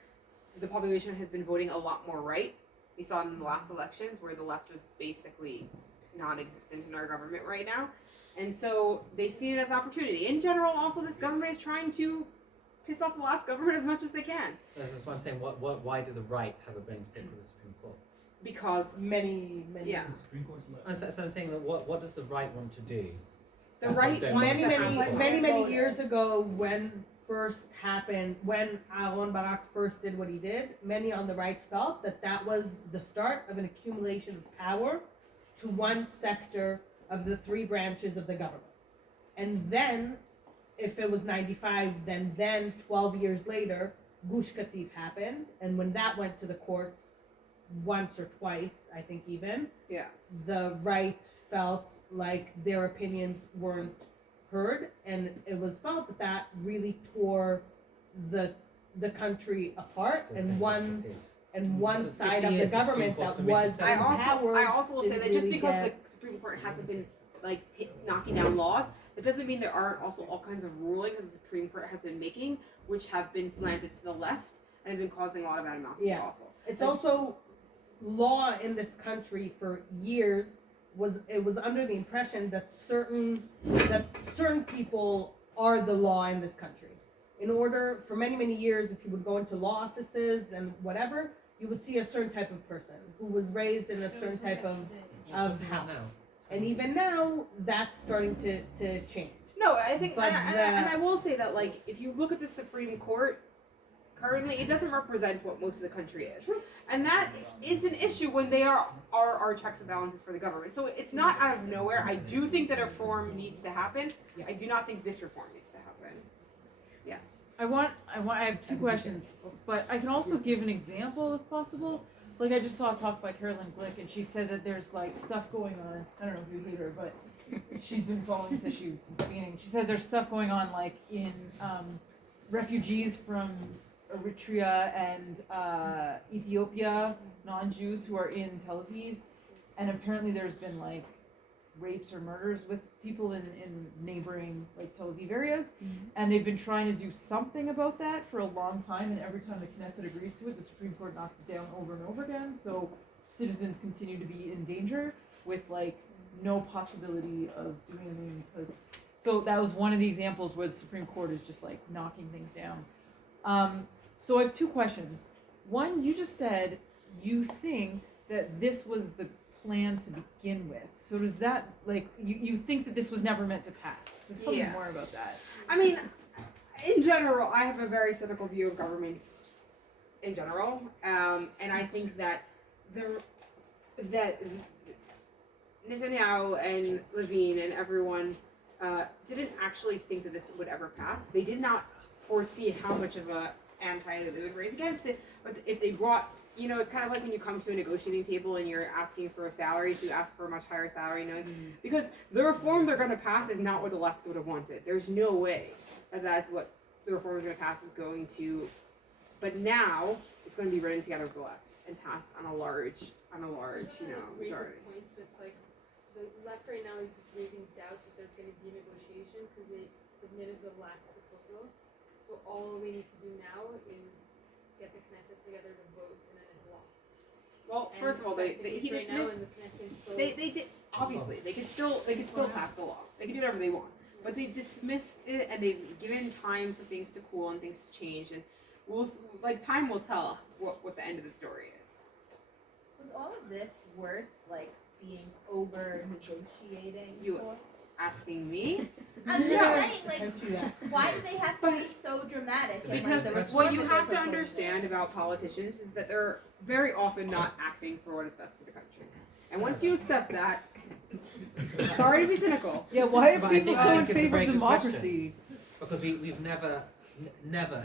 the population has been voting a lot more right. We saw in the last elections where the left was basically non-existent in our government right now. And so they see it as opportunity. In general, also, this government is trying to piss off the last government as much as they can. That's why I'm saying, why did the right have a bone to pick with the Supreme Court? Because many yeah. The Supreme Court's left. So I'm saying that what does the right want to do? The right wants many years ago, when Aaron Barak first did what he did, many on the right felt that was the start of an accumulation of power to one sector of the 3 branches of the government. And then, if it was 95, then 12 years later, Gush Katif happened, and when that went to the courts once or twice, I think even, the right felt like their opinions weren't heard, and it was felt that really tore the country apart, and one side of the government that was empowered. I also will say that just because the Supreme Court hasn't been like knocking down laws, that doesn't mean there aren't also all kinds of rulings that the Supreme Court has been making, which have been slanted to the left and have been causing a lot of animosity. Also, it's also law in this country for years was under the impression that certain people are the law in this country. In order for many years, if you would go into law offices and whatever, you would see a certain type of person who was raised in a certain type of house. And even now, that's starting to change. No, I think, and I will say that, like, if you look at the Supreme Court, currently, it doesn't represent what most of the country is. True. And that is an issue when they are our checks and balances for the government. So it's not out of nowhere. I do think that a reform needs to happen. Yes. I do not think this reform needs to happen. Yeah. I have two questions, but I can also give an example if possible. Like I just saw a talk by Carolyn Glick, and she said that there's like stuff going on. I don't know if you hate her, but she's been following this issue since the beginning. She said there's stuff going on like in refugees from Eritrea and Ethiopia, non-Jews who are in Tel Aviv, and apparently there's been like rapes or murders with people in neighboring like Tel Aviv areas, and they've been trying to do something about that for a long time, and every time the Knesset agrees to it, the Supreme Court knocks it down over and over again, so citizens continue to be in danger with like no possibility of doing anything. So that was one of the examples where the Supreme Court is just like knocking things down. So I have two questions. One, you just said you think that this was the plan to begin with. So does that, like, you think that this was never meant to pass? So tell me more about that. I mean, in general, I have a very cynical view of governments in general, and I think that that Netanyahu and Levine and everyone didn't actually think that this would ever pass. They did not foresee how much of a anti they would raise against it. But if they brought, it's kind of like when you come to a negotiating table and you're asking for a salary, so you ask for a much higher salary, because the reform they're going to pass is not what the left would have wanted. There's no way that that's what the reform they're going to pass is going to. But now it's going to be written together with the left and passed on a large, majority. Raise a point that's like the left right now is raising doubt that there's going to be a negotiation because they submitted the last proposal. So all we need to do now is get the Knesset together to vote, and then it's law. Well, And first of all, they he right now, and the Knesset still they did obviously they could still pass the law. They can do whatever they want, but they dismissed it and they've given time for things to cool and things to change, and time will tell what the end of the story is. Was all of this worth like being over negotiating? You asking me? I'm just saying, like, why do they have to be so dramatic? And, Because like, the reform what you that they're have to proposing? understand about politicians is that they're very often not acting for what is best for the country. And once you accept that, sorry to be cynical. Yeah, why are But people I so in think it's a favor very of good democracy? Because we've never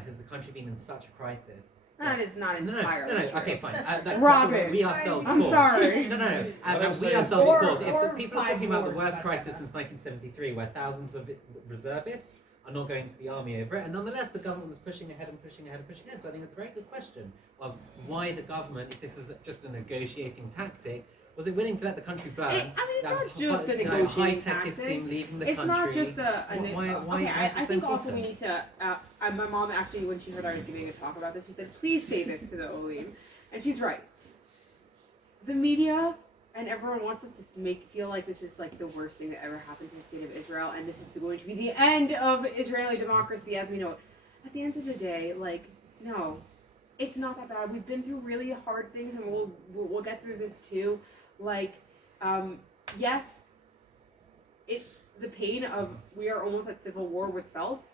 has the country been in such a crisis. That is not No, entirely true. okay, fine. Robin, we ourselves I'm cause. sorry. No. I'm We saying- ourselves Or- cause. It's or that people are 5 talking about the wars, worst that's crisis bad. since 1973, where thousands of reservists are not going to the army over it, and nonetheless the government was pushing ahead and pushing ahead and pushing ahead. So I think it's a very good question of why the government, if this is just a negotiating tactic, was it willing to let the country burn? It's not just a negotiating high-tech tactic. leaving the It's country. not just Why okay, is I this think so also we important? need to. My mom actually, when she heard I was giving a talk about this, she said, "Please say this to the Olim," and she's right. The media and everyone wants us to feel like this is like the worst thing that ever happened to the state of Israel, and this is going to be the end of Israeli democracy as we know it. At the end of the day, no, it's not that bad. We've been through really hard things, and we'll get through this too. Yes, the pain of we are almost at civil war was felt.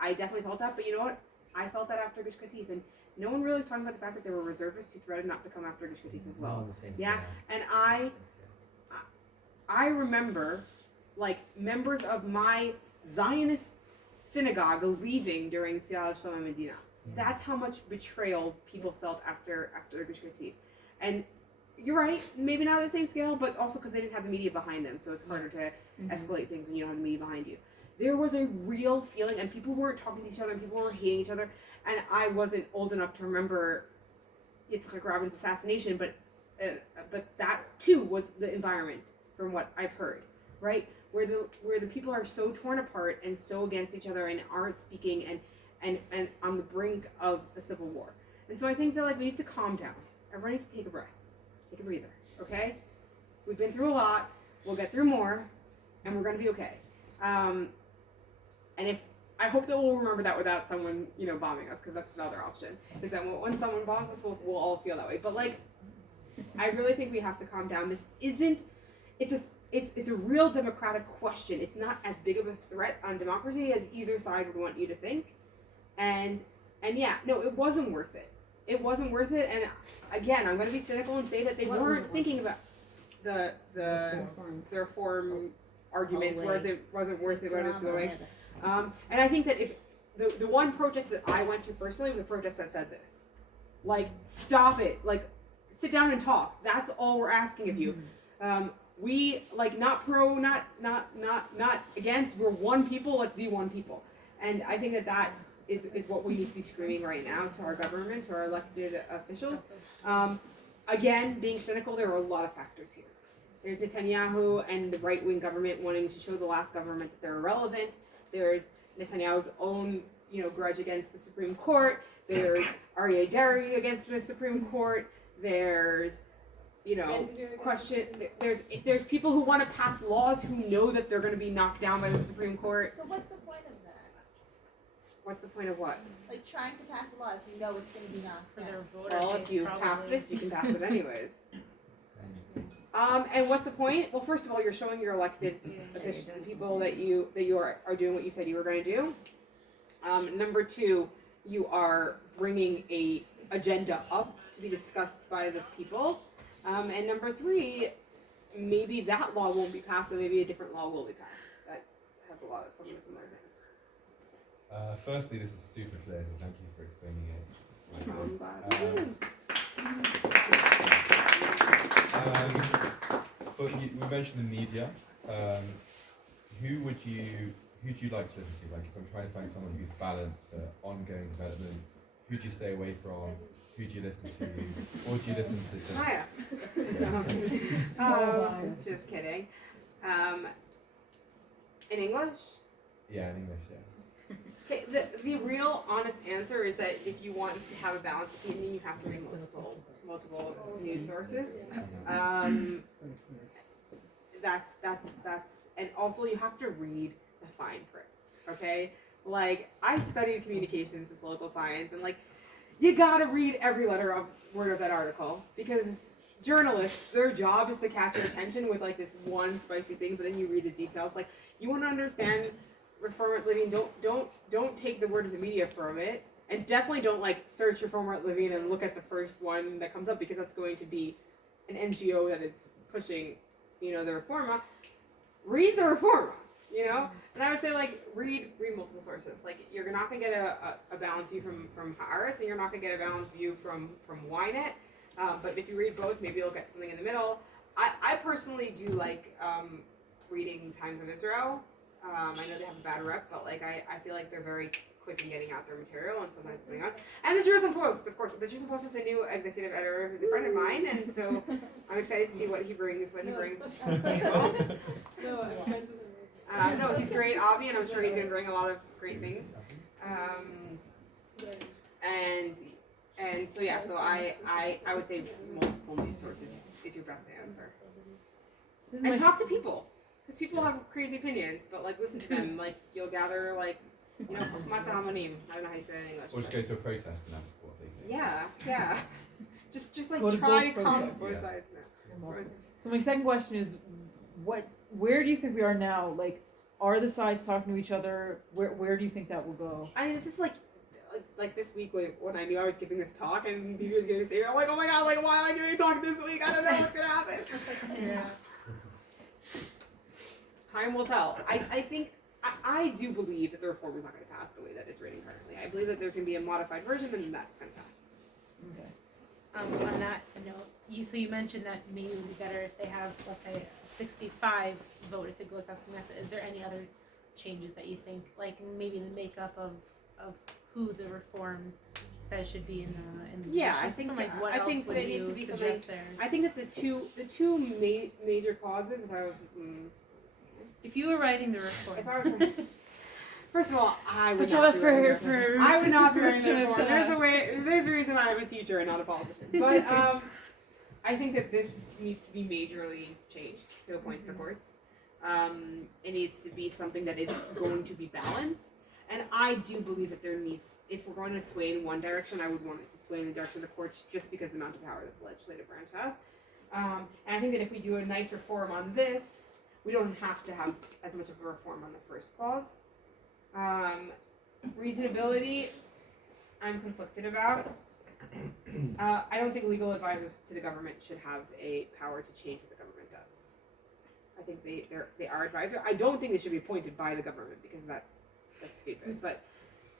I definitely felt that, but you know what? I felt that after Gush Katif, and no one really is talking about the fact that there were reservists who threatened not to come after Gush Katif as well. On the same Yeah, scale. and I remember members of my Zionist synagogue leaving during Tfilah Shalom Medina. That's how much betrayal people felt after Gush Katif. And you're right, maybe not on the same scale, but also because they didn't have the media behind them, so it's harder to escalate things when you don't have the media behind you. There was a real feeling, and people weren't talking to each other, and people were hating each other, and I wasn't old enough to remember Yitzhak Rabin's assassination, but that too was the environment, from what I've heard, right? Where the people are so torn apart and so against each other and aren't speaking and on the brink of a civil war. And so I think that we need to calm down. Everyone needs to take a breath. Take a breather, okay? We've been through a lot. We'll get through more, and we're gonna be okay. And I hope that we'll remember that without someone, bombing us, because that's another option. Is that when someone bombs us, we'll all feel that way. But I really think we have to calm down. This isn't. It's a real democratic question. It's not as big of a threat on democracy as either side would want you to think. And yeah, no, it wasn't worth it. It wasn't worth it, and again, I'm going to be cynical and say that they weren't thinking about the reform arguments, whereas it wasn't worth it when it's going. And I think that if the one protest that I went to personally was a protest that said this. Like, stop it. Like, sit down and talk. That's all we're asking of you. We, like, not pro, not against. We're one people. Let's be one people. And I think that is what we need to be screaming right now to our government, to our elected officials. Again, being cynical, there are a lot of factors here. There's Netanyahu and the right-wing government wanting to show the last government that they're irrelevant. There's Netanyahu's own, grudge against the Supreme Court. There's Aryeh Deri against the Supreme Court. There's, there's people who want to pass laws who know that they're going to be knocked down by the Supreme Court. So what's the point of that? What's the point of what? Like trying to pass a law if you know it's going to be knocked For down. their voter Well, base, if you probably. pass this, you can pass it anyways. And what's the point? Well, first of all, you're showing your elected officials, the people that you are doing what you said you were going to do. Number two, you are bringing a agenda up to be discussed by the people. And number three, maybe that law won't be passed, and maybe a different law will be passed. That has a lot of some similar things. Firstly, this is super clear, so thank you for explaining it. But we mentioned the media. Who would you like to listen to? Like, if I'm trying to find someone who's balanced for ongoing development, who do you stay away from? Who do you listen to? Or do you listen to just... Hiya. Just kidding. In English? Yeah, in English, yeah. Okay, the real honest answer is that if you want to have a balanced opinion, you have to read multiple news sources. And also you have to read the fine print, okay? Like, I studied communications and political science, and like, you gotta read every word of that article, because journalists, their job is to catch your attention with like this one spicy thing, but then you read the details. Like, you want to understand Reform at Living, don't take the word of the media from it, and definitely don't like search Reform at Living and look at the first one that comes up, because that's going to be an NGO that is pushing, the Reforma. Read the Reforma, and I would say like read multiple sources. Like, you're not gonna get a balanced view from Haaretz, and you're not gonna get a balanced view from Ynet. But if you read both, maybe you'll get something in the middle. I personally do like reading Times of Israel. I know they have a bad rep, but like I feel like they're very quick in getting out their material, and sometimes something on. And the Jerusalem Post, of course. The Jerusalem Post has a new executive editor who's a friend of mine, and so I'm excited to see what he brings to the table. No, he's great, Avi, and I'm sure he's going to bring a lot of great things. And so yeah, so I would say multiple news sources is your best answer. And talk to people. Because people have crazy opinions, but like listen to them. Like, you'll gather like, Matzah Hamonim. I don't know how you say it in English. Or just go to a protest and ask what they think. Yeah. Just like Go to try both to calm protests. both sides now. So my second question is, where do you think we are now? Like, are the sides talking to each other? Where do you think that will go? I mean, it's just like this week when I knew I was giving this talk and Bibi was giving this talk, I'm like, oh my god, like, why am I giving a talk this week? I don't know what's gonna happen. Yeah. Time will tell. I do believe that the reform is not going to pass the way that it's written currently. I believe that there's going to be a modified version, and that's going to pass. Okay. On that note, you mentioned that maybe it would be better if they have, let's say, a 65 vote if it goes back to Knesset. Is there any other changes that you think, like maybe the makeup of who the reform says should be in the Yeah, judicial I think system? Like, what I else think would there needs you to be suggest something. there? I think that the two major clauses. If I was, If you were writing the reform, if I was, first of all, I would Batsheva not be writing the for reform. I would not be writing the Batsheva. reform. There's a reason I'm a teacher and not a politician. But I think that this needs to be majorly changed to appoint the courts. It needs to be something that is going to be balanced. And I do believe that there needs, if we're going to sway in one direction, I would want it to sway in the direction of the courts, just because of the amount of power that the legislative branch has. And I think that if we do a nice reform on this, we don't have to have as much of a reform on the first clause. Reasonability, I'm conflicted about. I don't think legal advisors to the government should have a power to change what the government does. I think they are advisors. I don't think they should be appointed by the government, because that's stupid. But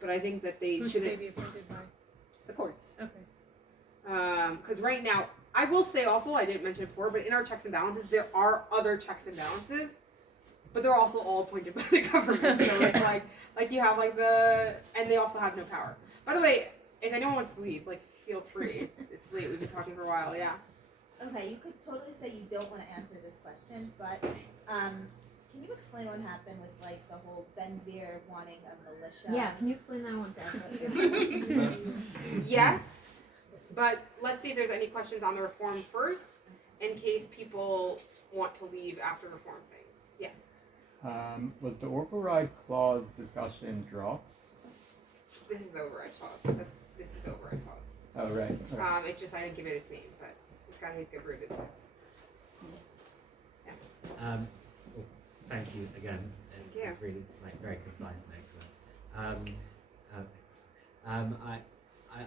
but I think that they Who should they shouldn't. be appointed by? The courts. Okay. Because right now, I will say also, I didn't mention it before, but in our checks and balances, there are other checks and balances, but they're also all appointed by the government. So it's like you have and they also have no power. By the way, if anyone wants to leave, feel free. It's late. We've been talking for a while. Yeah. Okay, you could totally say you don't want to answer this question, but can you explain what happened with the whole Ben Gvir wanting a militia? Yeah, can you explain that one? Yes, but let's see if there's any questions on the reform first, in case people want to leave after reform things. Yeah. Was the override clause discussion dropped? This is the override clause. This is the override clause. Oh, right. It's just I didn't give it its name, but it's got to be good root business. Well, thank you again. Thank you. It's really very concise and excellent.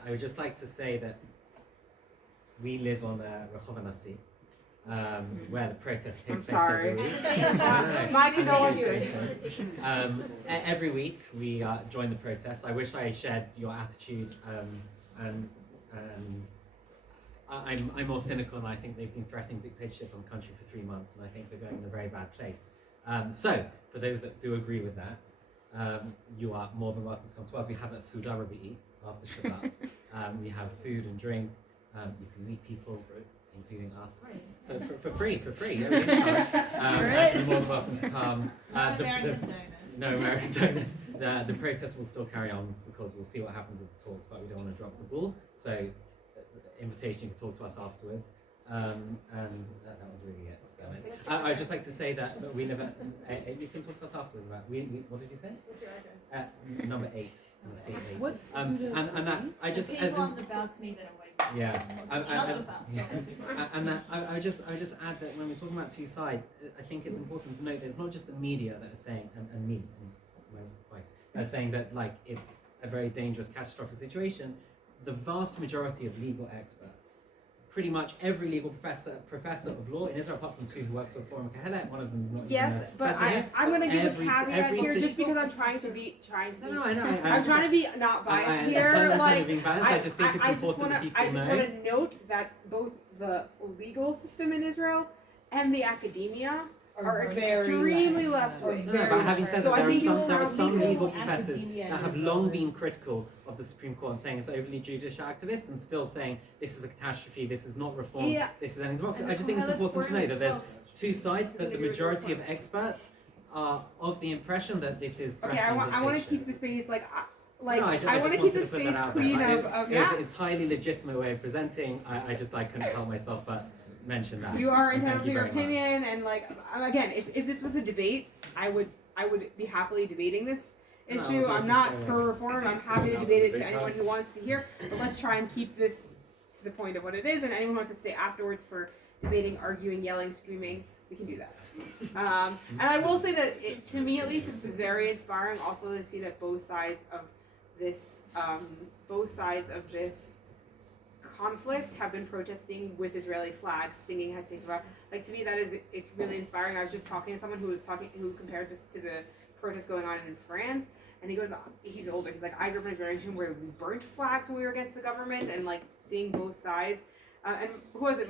I would just like to say that we live on Rehov Anasi, where the protests take I'm place sorry. every week. My condolences. Every week we join the protests. I wish I shared your attitude, and I'm more cynical, and I think they've been threatening dictatorship on the country for 3 months, and I think we're going in a very bad place. So, for those that do agree with that, you are more than welcome to come to us. We have a Suda where we eat after Shabbat. We have food and drink. You can meet people, including us, for free. You're more than welcome to come. No American donors. The protest will still carry on because we'll see what happens with the talks, but we don't want to drop the ball. So, invitation, you can talk to us afterwards. And that was really it. I'd just like to say that we live at. You can talk to us afterwards about. What did you say? What's your address? Number 8. C8. What's and that I just People on the balcony that are waiting. Yeah. Not just us. And that I just add that when we're talking about two sides, I think it's important to note that it's not just the media that are saying and me and my wife are saying that it's a very dangerous, catastrophic situation. The vast majority of legal experts, pretty much every legal professor of law in Israel, apart from 2 who work for Forum Kahelet, one of them is not. Yes, but I'm going to give a caveat here, just because I'm trying to be. No, I know. I'm trying to be not biased here. I just think it's important that people know. I just want to note that both the legal system in Israel and the academia are extremely left wing. No, but having said that, there are some legal professors that have long been critical of the Supreme Court and saying it's overly judicial activist and still saying this is a catastrophe, this is not reform, this is ending democracy. I just think it's important to know that there's 2 sides, that the majority of experts are of the impression that this is threatening dictatorship. I want to keep the space I I want to keep the space clean of It's an entirely legitimate way of presenting. I couldn't help myself but mention that. You are entitled to your opinion, and again, if this was a debate, I would be happily debating this issue. I'm not pro reform. I'm happy to debate it to anyone who wants to hear. But let's try and keep this to the point of what it is. And anyone who wants to stay afterwards for debating, arguing, yelling, screaming, we can do that. And I will say that to me, at least, it's very inspiring also to see that both sides of this conflict have been protesting with Israeli flags, singing Hatzikva. To me, it's really inspiring. I was just talking to someone who compared this to the protests going on in France, and he goes, he's older. He's like, I grew up in a generation where we burnt flags when we were against the government, and seeing both sides. And who was it?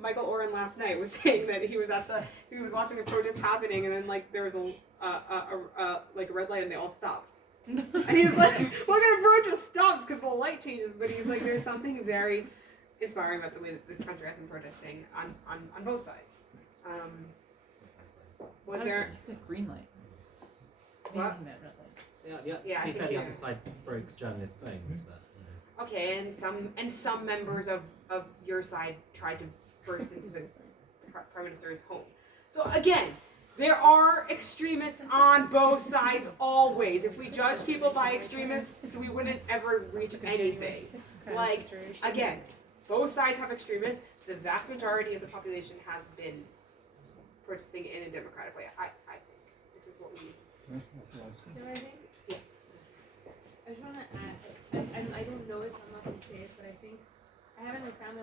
Michael Oren last night was saying that he was watching the protest happening, and then there was a red light, and they all stopped. And he was like, what kind of protest stops because the light changes? But he's like, there's something very inspiring about the way that this country has been protesting on both sides. Was there green light? What? Yeah, I think the other side broke journalist bones, but. Okay, and some members of your side tried to burst into the Prime Minister's home. So again, there are extremists on both sides always. If we judge people by extremists, we wouldn't ever reach anything. Again, both sides have extremists. The vast majority of the population has been protesting in a democratic way. I think this is what we need. So I think, yes. I just want to add, I don't know it, so I'm not going to say it, but I think I have in my family